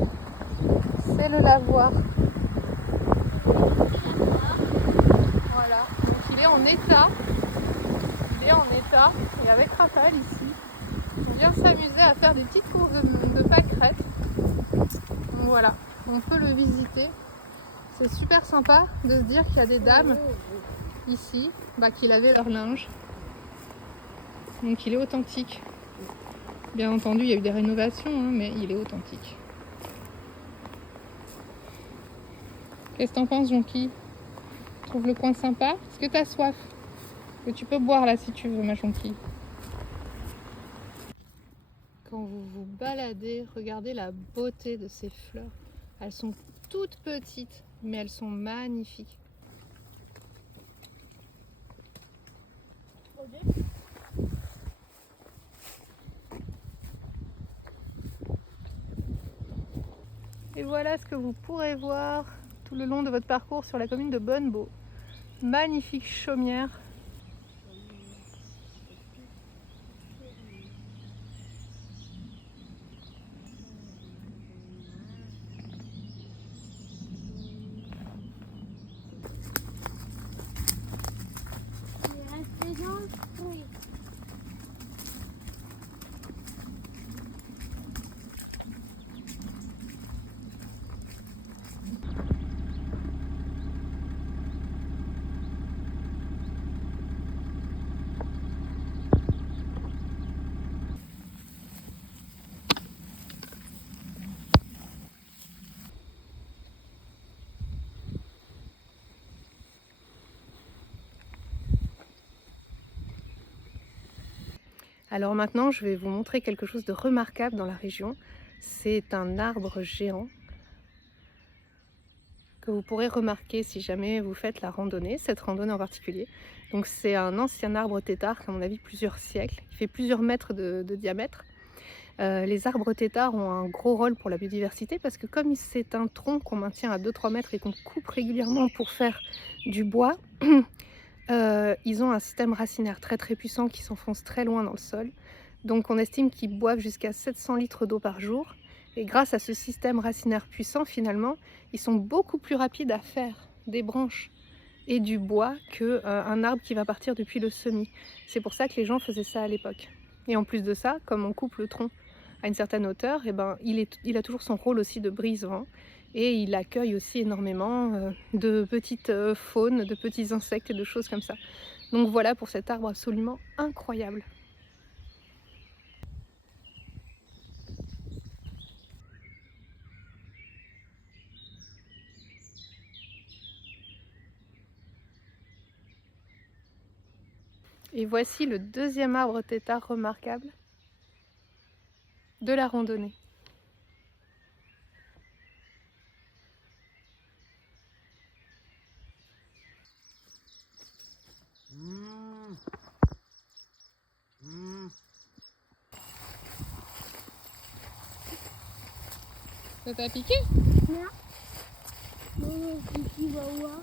c'est le lavoir. Voilà, donc il est en état. Et avec Raphaël ici, on vient s'amuser à faire des petites courses de pâquerettes. Donc voilà, on peut le visiter. C'est super sympa de se dire qu'il y a des dames ici qui lavaient leur linge. Donc il est authentique. Bien entendu, il y a eu des rénovations, mais il est authentique. Qu'est-ce que t'en penses, Jonky? Tu trouves le coin sympa? Est-ce que t'as soif? Que tu peux boire là si tu veux, ma Jonky. Quand vous vous baladez, regardez la beauté de ces fleurs. Elles sont toutes petites, mais elles sont magnifiques. Et voilà ce que vous pourrez voir tout le long de votre parcours sur la commune de Bonnebeau. Magnifique chaumière. Alors maintenant, je vais vous montrer quelque chose de remarquable dans la région. C'est un arbre géant que vous pourrez remarquer si jamais vous faites la randonnée, cette randonnée en particulier. Donc c'est un ancien arbre têtard qui a à mon avis plusieurs siècles. Il fait plusieurs mètres de diamètre. Les arbres têtards ont un gros rôle pour la biodiversité parce que comme c'est un tronc qu'on maintient à 2-3 mètres et qu'on coupe régulièrement pour faire du bois, ils ont un système racinaire très puissant qui s'enfonce très loin dans le sol. Donc on estime qu'ils boivent jusqu'à 700 litres d'eau par jour. Et grâce à ce système racinaire puissant, finalement, ils sont beaucoup plus rapides à faire des branches et du bois qu'un arbre qui va partir depuis le semis. C'est pour ça que les gens faisaient ça à l'époque. Et en plus de ça, comme on coupe le tronc à une certaine hauteur, et ben, il a toujours son rôle aussi de brise-vent. Et il accueille aussi énormément de petites faunes, de petits insectes et de choses comme ça. Donc voilà pour cet arbre absolument incroyable. Et voici le deuxième arbre têtard remarquable de la randonnée. Ça t'a piqué? Non. Non, non, Kiki va voir.